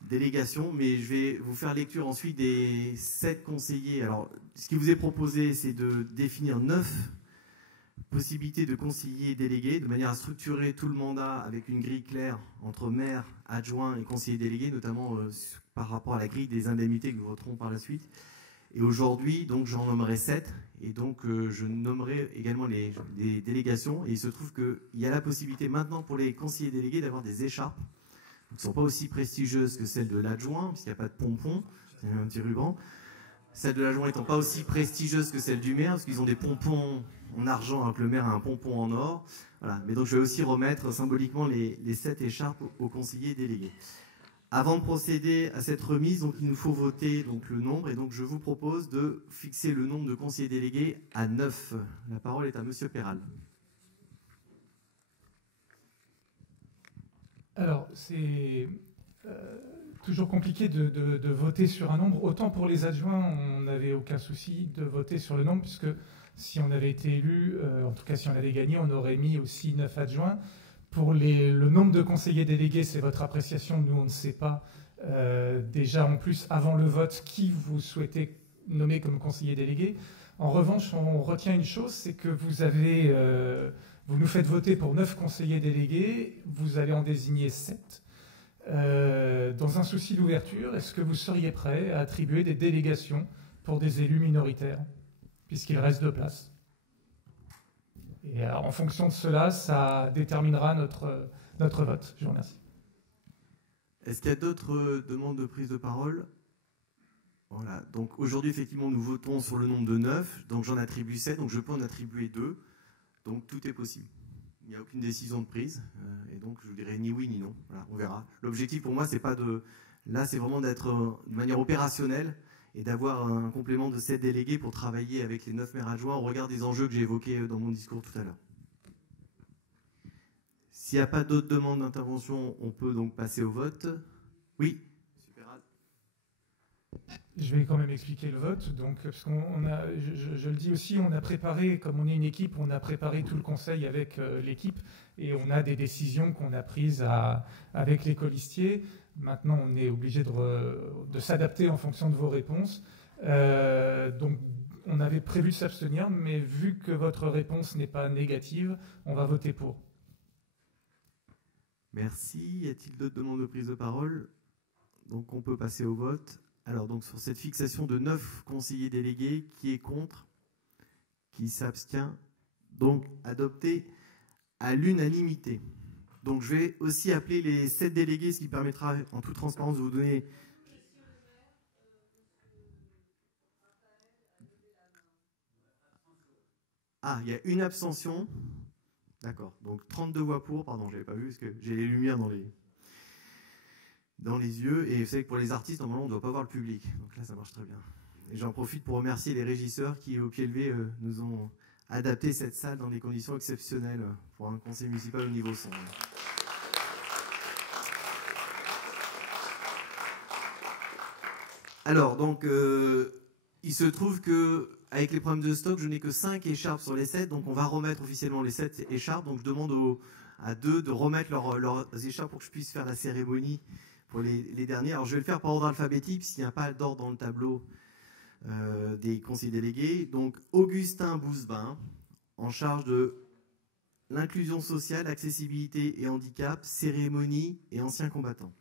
délégation, mais je vais vous faire lecture ensuite des 7 conseillers. Alors, ce qui vous est proposé, c'est de définir 9 possibilité de conseiller délégué, de manière à structurer tout le mandat avec une grille claire entre maire, adjoint et conseiller délégué, notamment par rapport à la grille des indemnités que nous voterons par la suite. Et aujourd'hui, donc, j'en nommerai 7, et donc je nommerai également les délégations. Et il se trouve qu'il y a la possibilité maintenant pour les conseillers délégués d'avoir des écharpes, qui ne sont pas aussi prestigieuses que celles de l'adjoint, puisqu'il n'y a pas de pompons, c'est un petit ruban. Celle de l'adjoint étant pas aussi prestigieuse que celle du maire, parce qu'ils ont des pompons en argent, alors que le maire a un pompon en or. Voilà. Mais donc je vais aussi remettre symboliquement les 7 écharpes aux conseillers délégués. Avant de procéder à cette remise, donc, il nous faut voter donc, le nombre, et donc je vous propose de fixer le nombre de conseillers délégués à 9. La parole est à Monsieur Perral. Alors, c'est toujours compliqué de voter sur un nombre. Autant pour les adjoints, on n'avait aucun souci de voter sur le nombre, puisque si on avait été élu, en tout cas si on avait gagné, on aurait mis aussi 9 adjoints. Pour le nombre de conseillers délégués, c'est votre appréciation. Nous, on ne sait pas déjà en plus, avant le vote, qui vous souhaitez nommer comme conseiller délégué. En revanche, on retient une chose, c'est que vous nous faites voter pour 9 conseillers délégués, vous allez en désigner 7. Dans un souci d'ouverture, est-ce que vous seriez prêt à attribuer des délégations pour des élus minoritaires, puisqu'il reste 2 places? Et alors, en fonction de cela, ça déterminera notre vote. Je vous remercie. Est-ce qu'il y a d'autres demandes de prise de parole? Voilà. Donc aujourd'hui, effectivement, nous votons sur le nombre de 9. Donc j'en attribue 7, donc je peux en attribuer 2. Donc tout est possible. Il n'y a aucune décision de prise. Et donc je dirais ni oui ni non. Voilà, on verra. L'objectif pour moi, c'est pas de... Là, c'est vraiment d'être de manière opérationnelle et d'avoir un complément de 7 délégués pour travailler avec les 9 maires adjoints au regard des enjeux que j'ai évoqués dans mon discours tout à l'heure. S'il n'y a pas d'autres demandes d'intervention, on peut donc passer au vote. Oui, Monsieur Perral. Je vais quand même expliquer le vote. Donc, parce je le dis aussi, on a préparé, comme on est une équipe, on a préparé tout le conseil avec l'équipe et on a des décisions qu'on a prises avec les colistiers. Maintenant, on est obligé de s'adapter en fonction de vos réponses. Donc, on avait prévu de s'abstenir, mais vu que votre réponse n'est pas négative, on va voter pour. Merci. Y a-t-il d'autres demandes de prise de parole? Donc, on peut passer au vote. Alors, donc, sur cette fixation de 9 conseillers délégués, qui est contre? Qui s'abstient? Donc, adopté à l'unanimité. Donc, je vais aussi appeler les 7 délégués, ce qui permettra, en toute transparence, de vous donner... Ah, il y a une abstention. D'accord. Donc, 32 voix pour. Pardon, je n'avais pas vu, parce que j'ai les lumières dans les yeux. Et vous savez que pour les artistes, normalement, on ne doit pas voir le public. Donc là, ça marche très bien. Et j'en profite pour remercier les régisseurs qui, au pied levé, nous ont adapté cette salle dans des conditions exceptionnelles pour un conseil municipal au niveau son. Alors, donc, il se trouve qu'avec les problèmes de stock, je n'ai que 5 écharpes sur les 7, donc on va remettre officiellement les 7 écharpes. Donc, je demande à 2 de remettre leurs écharpes pour que je puisse faire la cérémonie pour les derniers. Alors, je vais le faire par ordre alphabétique, s'il n'y a pas d'ordre dans le tableau des conseillers délégués. Donc, Augustin Bouzebin, en charge de l'inclusion sociale, accessibilité et handicap, cérémonie et anciens combattants.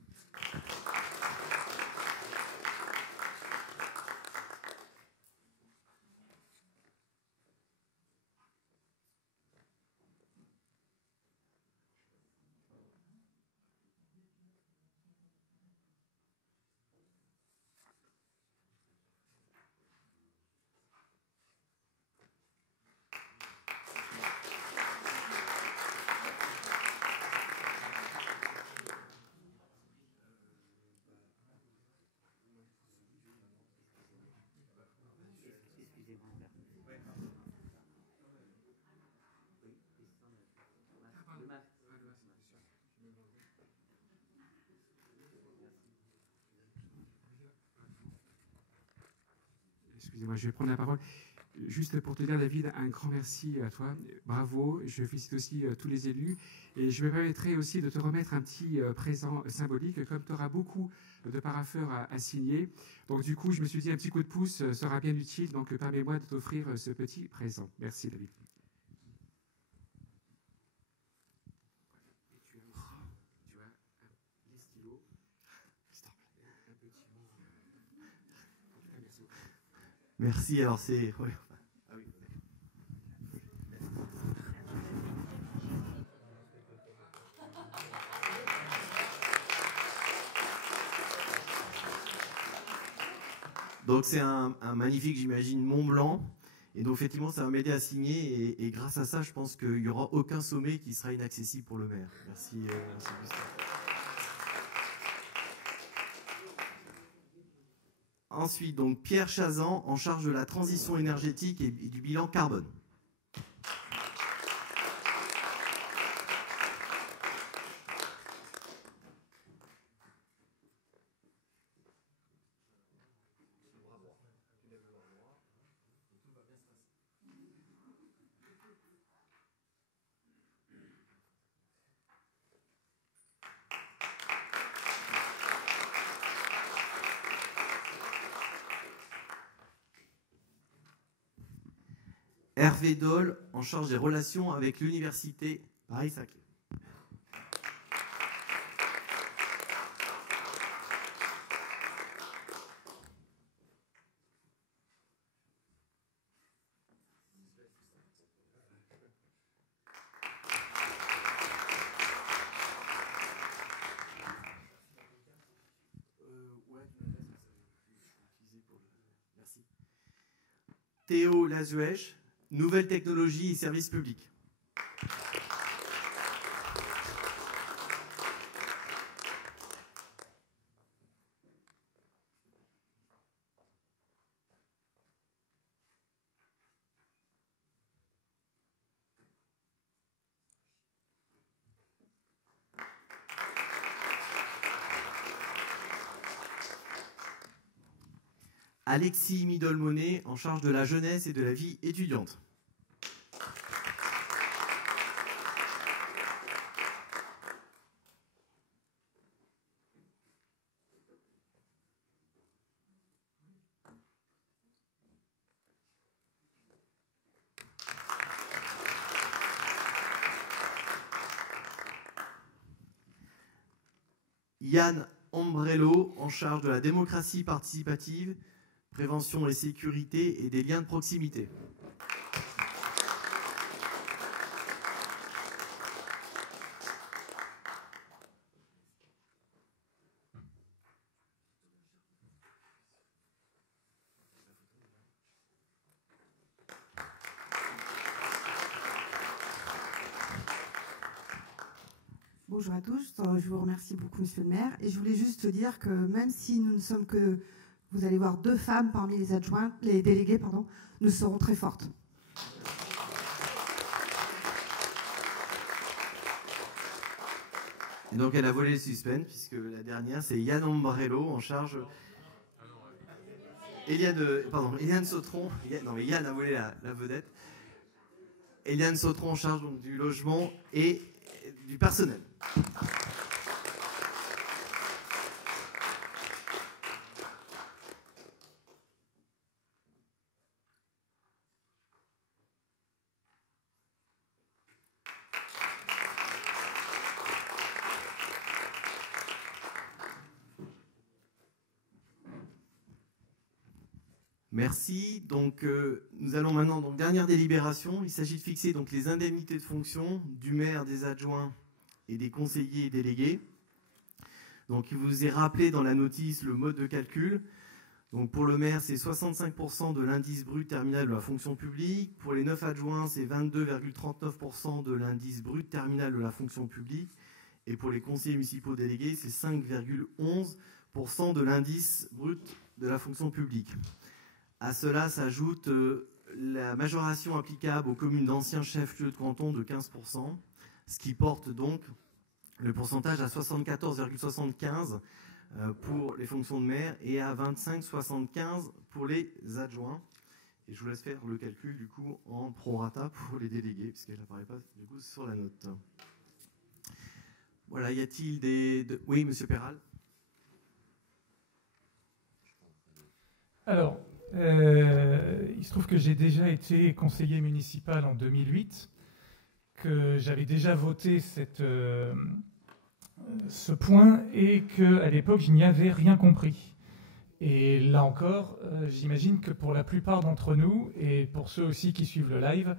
Excusez-moi, je vais prendre la parole. Juste pour te dire, David, un grand merci à toi. Bravo. Je félicite aussi tous les élus. Et je me permettrai aussi de te remettre un petit présent symbolique, comme tu auras beaucoup de parapheurs à signer. Donc, du coup, je me suis dit, un petit coup de pouce sera bien utile. Donc, permets-moi de t'offrir ce petit présent. Merci, David. Merci, alors c'est... Ouais. Ah oui. Donc c'est un magnifique, j'imagine, Mont Blanc. Et donc effectivement, ça va m'aider à signer. Et grâce à ça, je pense qu'il n'y aura aucun sommet qui sera inaccessible pour le maire. Merci, merci Gustave. Ensuite, donc Pierre Chazan, en charge de la transition énergétique et du bilan carbone. Hervé Dole, en charge des relations avec l'université Paris-Saclay. Théo Lazuèche, nouvelles technologies et services publics. Alexis Midolmonet, en charge de la jeunesse et de la vie étudiante. Yann Ombrello, en charge de la démocratie participative, prévention et sécurité et des liens de proximité. Bonjour à tous, je vous remercie beaucoup Monsieur le maire et je voulais juste dire que même si nous ne sommes que, vous allez voir, 2 femmes parmi les adjointes, les délégués, pardon, nous serons très fortes. Et donc elle a volé le suspense puisque la dernière c'est Yann Ombrello en charge. Eliane Sautron. Yann a volé la vedette. Eliane Sautron en charge donc, du logement et du personnel. Merci. Donc, nous allons maintenant, donc, dernière délibération. Il s'agit de fixer donc, les indemnités de fonction du maire, des adjoints et des conseillers et délégués. Donc, il vous est rappelé dans la notice le mode de calcul. Donc, pour le maire, c'est 65% de l'indice brut terminal de la fonction publique. Pour les 9 adjoints, c'est 22,39% de l'indice brut terminal de la fonction publique. Et pour les conseillers municipaux délégués, c'est 5,11% de l'indice brut de la fonction publique. À cela s'ajoute la majoration applicable aux communes d'anciens chefs-lieux de canton de 15%, ce qui porte donc le pourcentage à 74,75% pour les fonctions de maire et à 25,75% pour les adjoints. Et je vous laisse faire le calcul du coup en prorata pour les délégués, puisqu'elle n'apparaît pas du coup sur la note. Voilà, y a-t-il des... Oui, Monsieur Perral. Alors, il se trouve que j'ai déjà été conseiller municipal en 2008, que j'avais déjà voté ce point et qu'à l'époque, je n'y avais rien compris. Et là encore, j'imagine que pour la plupart d'entre nous, et pour ceux aussi qui suivent le live,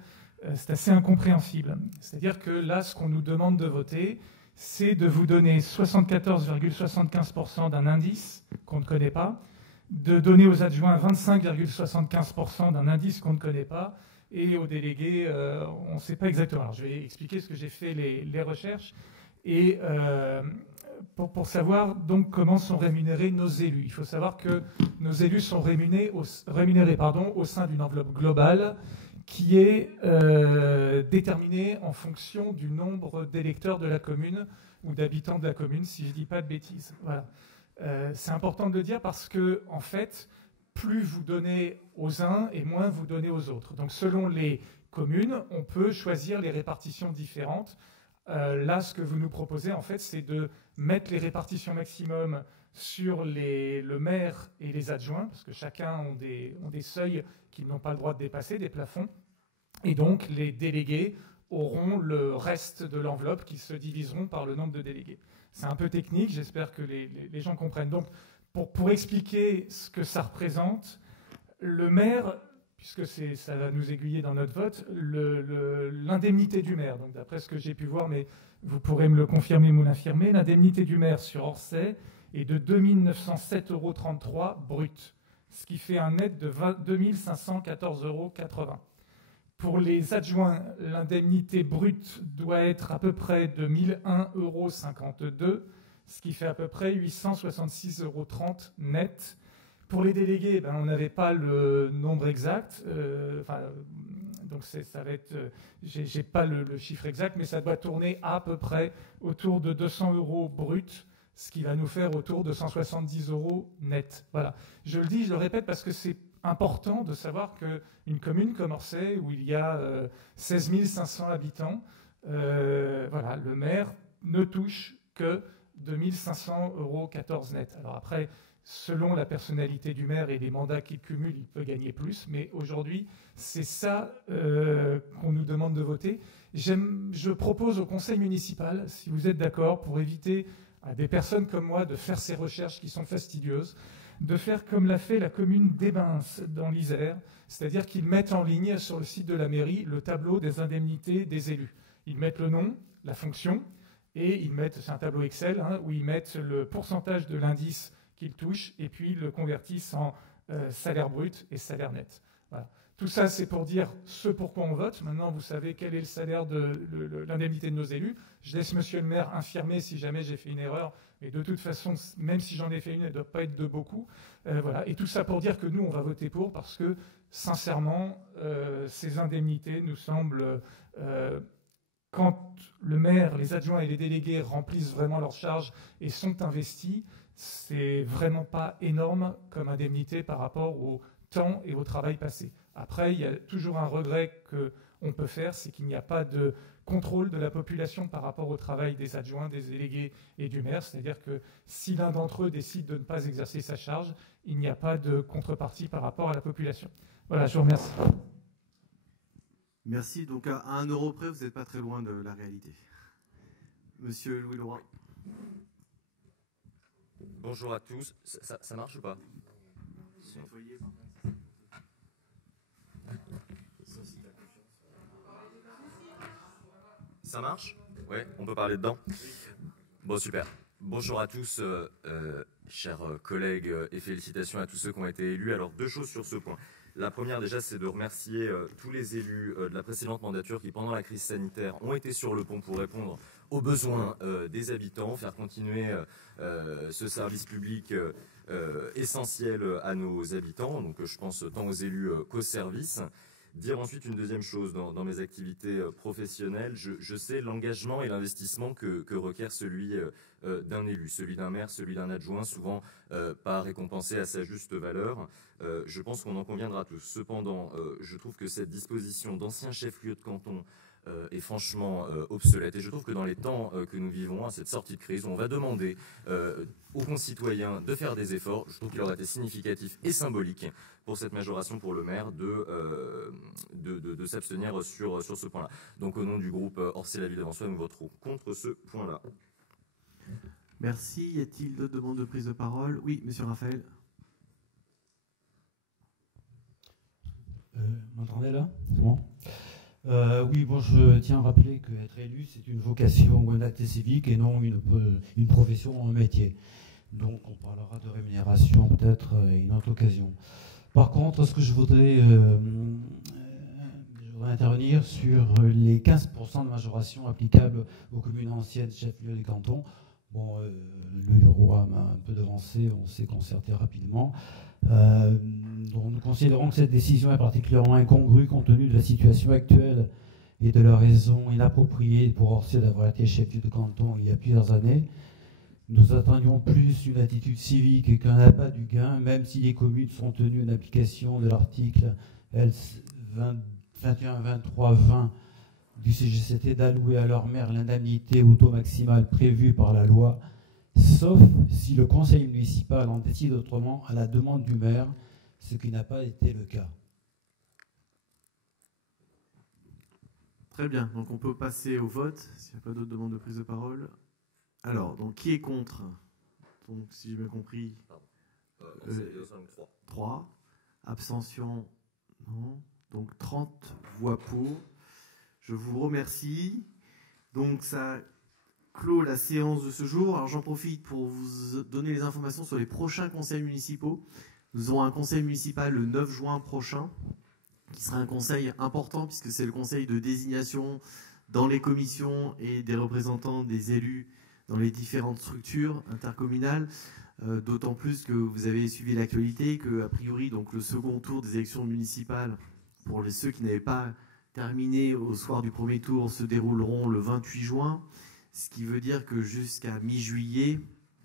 c'est assez incompréhensible. C'est-à-dire que là, ce qu'on nous demande de voter, c'est de vous donner 74,75% d'un indice qu'on ne connaît pas, de donner aux adjoints 25,75% d'un indice qu'on ne connaît pas, et aux délégués, on ne sait pas exactement. Alors, je vais expliquer ce que j'ai fait les recherches, et pour savoir donc comment sont rémunérés nos élus. Il faut savoir que nos élus sont rémunérés au sein d'une enveloppe globale qui est déterminée en fonction du nombre d'électeurs de la commune ou d'habitants de la commune, si je ne dis pas de bêtises. Voilà. C'est important de le dire parce que, en fait, plus vous donnez aux uns et moins vous donnez aux autres. Donc, selon les communes, on peut choisir les répartitions différentes. Là, ce que vous nous proposez, en fait, c'est de mettre les répartitions maximum sur le maire et les adjoints, parce que chacun ont des seuils qu'ils n'ont pas le droit de dépasser, des plafonds. Et donc, les délégués auront le reste de l'enveloppe qui se diviseront par le nombre de délégués. C'est un peu technique, j'espère que les gens comprennent. Donc, pour expliquer ce que ça représente, le maire, puisque ça va nous aiguiller dans notre vote, l'indemnité du maire, donc d'après ce que j'ai pu voir, mais vous pourrez me le confirmer ou l'infirmer, l'indemnité du maire sur Orsay est de 2 907,33 € brut, ce qui fait un net de 2 514,80 €. Pour les adjoints, l'indemnité brute doit être à peu près de 1 001,52 €, ce qui fait à peu près 866,30 € net. Pour les délégués, on n'avait pas le nombre exact, donc ça va être, j'ai pas le chiffre exact, mais ça doit tourner à peu près autour de 200 € brut, ce qui va nous faire autour de 170 € net. Voilà. Je le dis, je le répète parce que c'est important de savoir qu'une commune comme Orsay, où il y a 16 500 habitants, voilà, le maire ne touche que 2 500,14 € net. Alors après, selon la personnalité du maire et les mandats qu'il cumule, il peut gagner plus, mais aujourd'hui, c'est ça qu'on nous demande de voter. Je propose au conseil municipal, si vous êtes d'accord, pour éviter à des personnes comme moi de faire ces recherches qui sont fastidieuses, de faire comme l'a fait la commune d'Ébins dans l'Isère, c'est-à-dire qu'ils mettent en ligne sur le site de la mairie le tableau des indemnités des élus. Ils mettent le nom, la fonction, et ils mettent, c'est un tableau Excel, hein, où ils mettent le pourcentage de l'indice qu'ils touchent, et puis le convertissent en salaire brut et salaire net. Voilà. Tout ça, c'est pour dire ce pourquoi on vote. Maintenant, vous savez quel est le salaire de l'indemnité de nos élus. Je laisse monsieur le maire infirmer si jamais j'ai fait une erreur. Mais de toute façon, même si j'en ai fait une, elle ne doit pas être de beaucoup. Voilà. Et tout ça pour dire que nous, on va voter pour parce que, sincèrement, ces indemnités nous semblent... quand le maire, les adjoints et les délégués remplissent vraiment leurs charges et sont investis, c'est vraiment pas énorme comme indemnité par rapport au temps et au travail passé. Après, il y a toujours un regret qu'on peut faire, c'est qu'il n'y a pas de contrôle de la population par rapport au travail des adjoints, des délégués et du maire. C'est-à-dire que si l'un d'entre eux décide de ne pas exercer sa charge, il n'y a pas de contrepartie par rapport à la population. Voilà, je vous remercie. Merci. Donc à 1 € près, vous n'êtes pas très loin de la réalité. Monsieur Louis Leroy. Bonjour à tous. Ça marche ou pas? Ça marche? Ouais, on peut parler dedans? Bon, super. Bonjour à tous, chers collègues, et félicitations à tous ceux qui ont été élus. Alors, 2 choses sur ce point. La première, déjà, c'est de remercier tous les élus de la précédente mandature qui, pendant la crise sanitaire, ont été sur le pont pour répondre aux besoins des habitants, faire continuer ce service public essentiel à nos habitants. Donc, je pense tant aux élus qu'aux services. Dire ensuite une deuxième chose, dans mes activités professionnelles, je sais l'engagement et l'investissement que requiert celui d'un élu, celui d'un maire, celui d'un adjoint, souvent pas récompensé à sa juste valeur. Je pense qu'on en conviendra tous. Cependant, je trouve que cette disposition d'ancien chef-lieu de canton est franchement obsolète. Et je trouve que dans les temps que nous vivons, à cette sortie de crise, où on va demander aux concitoyens de faire des efforts, je trouve qu'il aurait été significatif et symbolique pour cette majoration pour le maire de s'abstenir sur ce point-là. Donc au nom du groupe Orsay la Ville d'Avançois, nous voterons contre ce point-là. Merci. Y a-t-il d'autres demandes de prise de parole? Oui, monsieur Raphaël. M'entendez là? C'est bon. Oui, bon, je tiens à rappeler qu'être élu, c'est une vocation ou un acte civique et non une profession ou un métier. Donc, on parlera de rémunération peut-être à une autre occasion. Par contre, ce que je voudrais intervenir sur les 15% de majoration applicables aux communes anciennes chef-lieu des cantons. Bon, Louis Leroy m'a un peu devancé, on s'est concerté rapidement. Donc nous considérons que cette décision est particulièrement incongrue compte tenu de la situation actuelle et de la raison inappropriée pour Orsay d'avoir été chef-lieu de canton il y a plusieurs années. Nous attendions plus une attitude civique qu'un appât du gain, même si les communes sont tenues en application de l'article L 21-23-20 du CGCT d'allouer à leur maire l'indemnité au taux maximal prévu par la loi, sauf si le conseil municipal en décide autrement à la demande du maire, ce qui n'a pas été le cas. Très bien, donc on peut passer au vote, s'il n'y a pas d'autres demandes de prise de parole. Alors, donc qui est contre? Donc, si j'ai bien compris, 3. Abstention, non. Donc 30 voix pour. Je vous remercie. Donc ça clôt la séance de ce jour. Alors j'en profite pour vous donner les informations sur les prochains conseils municipaux. Nous aurons un conseil municipal le 9 juin prochain, qui sera un conseil important puisque c'est le conseil de désignation dans les commissions et des représentants des élus dans les différentes structures intercommunales. D'autant plus que vous avez suivi l'actualité, que a priori donc le second tour des élections municipales, pour ceux qui n'avaient pas terminé au soir du premier tour, se dérouleront le 28 juin, ce qui veut dire que jusqu'à mi-juillet,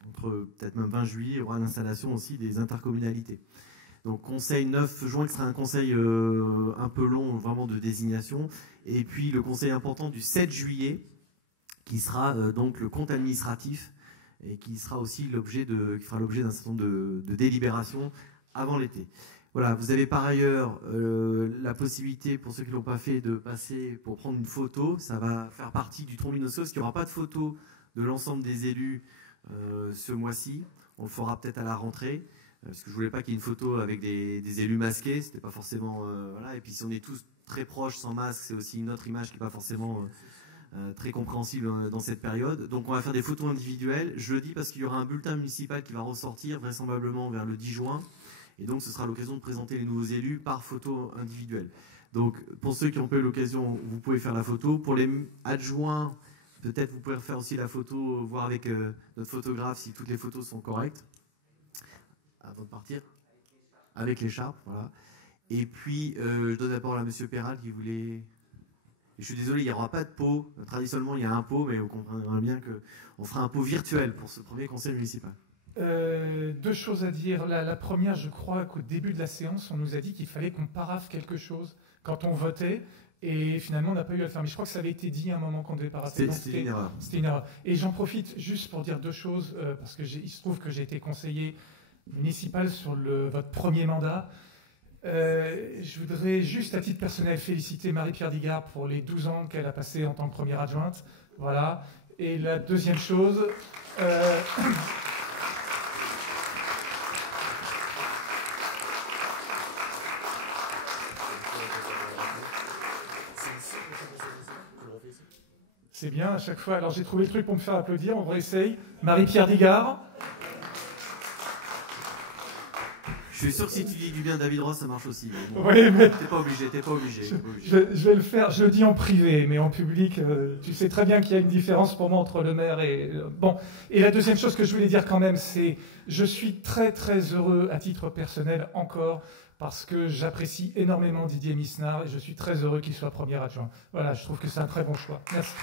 entre peut-être même 20 juillet, il y aura l'installation aussi des intercommunalités. Donc conseil 9 juin qui sera un conseil un peu long, vraiment de désignation. Et puis le conseil important du 7 juillet qui sera donc le compte administratif et qui sera aussi qui fera l'objet d'un certain nombre de délibérations avant l'été. Voilà, vous avez par ailleurs la possibilité, pour ceux qui ne l'ont pas fait, de passer pour prendre une photo. Ça va faire partie du trombinosauce, parce qu'il n'y aura pas de photo de l'ensemble des élus ce mois-ci. On le fera peut-être à la rentrée, parce que je ne voulais pas qu'il y ait une photo avec des élus masqués. C'était pas forcément... voilà. Et puis si on est tous très proches, sans masque, c'est aussi une autre image qui n'est pas forcément très compréhensible dans cette période. Donc on va faire des photos individuelles. Je le dis parce qu'il y aura un bulletin municipal qui va ressortir vraisemblablement vers le 10 juin. Et donc, ce sera l'occasion de présenter les nouveaux élus par photo individuelle. Donc, pour ceux qui n'ont pas eu l'occasion, vous pouvez faire la photo. Pour les adjoints, peut-être vous pouvez faire aussi la photo, voir avec notre photographe si toutes les photos sont correctes. Avant de partir. Avec l'écharpe, voilà. Et puis, je donne la parole à M. Perral qui voulait... Et je suis désolé, il n'y aura pas de pot. Traditionnellement, il y a un pot, mais vous comprendrez bien qu'on fera un pot virtuel pour ce premier conseil municipal. Deux choses à dire. La première, je crois qu'au début de la séance, on nous a dit qu'il fallait qu'on paraphe quelque chose quand on votait, et finalement, on n'a pas eu à le faire. Mais je crois que ça avait été dit à un moment qu'on devait parapher. C'était une erreur. C'était une erreur. Et j'en profite juste pour dire deux choses, parce qu'il se trouve que j'ai été conseiller municipal sur votre premier mandat. Je voudrais juste, à titre personnel, féliciter Marie-Pierre Digard pour les 12 ans qu'elle a passé en tant que première adjointe. Voilà. Et la deuxième chose... C'est bien à chaque fois. Alors j'ai trouvé le truc pour me faire applaudir, on réessaye. Marie-Pierre Digard. Je suis sûr que si tu dis du bien de David Ross, ça marche aussi. Bon, oui, mais... T'es pas obligé. Je vais le faire, je le dis en privé, mais en public, tu sais très bien qu'il y a une différence pour moi entre le maire et... Bon, et la deuxième chose que je voulais dire quand même, c'est je suis très très heureux à titre personnel encore, parce que j'apprécie énormément Didier Misnard et je suis très heureux qu'il soit premier adjoint. Voilà, je trouve que c'est un très bon choix. Merci.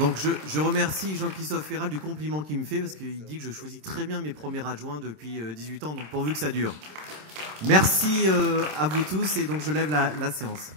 Donc je remercie Jean-Christophe Ferrat du compliment qu'il me fait, parce qu'il dit que je choisis très bien mes premiers adjoints depuis 18 ans, donc pourvu que ça dure. Merci à vous tous, et donc je lève la séance.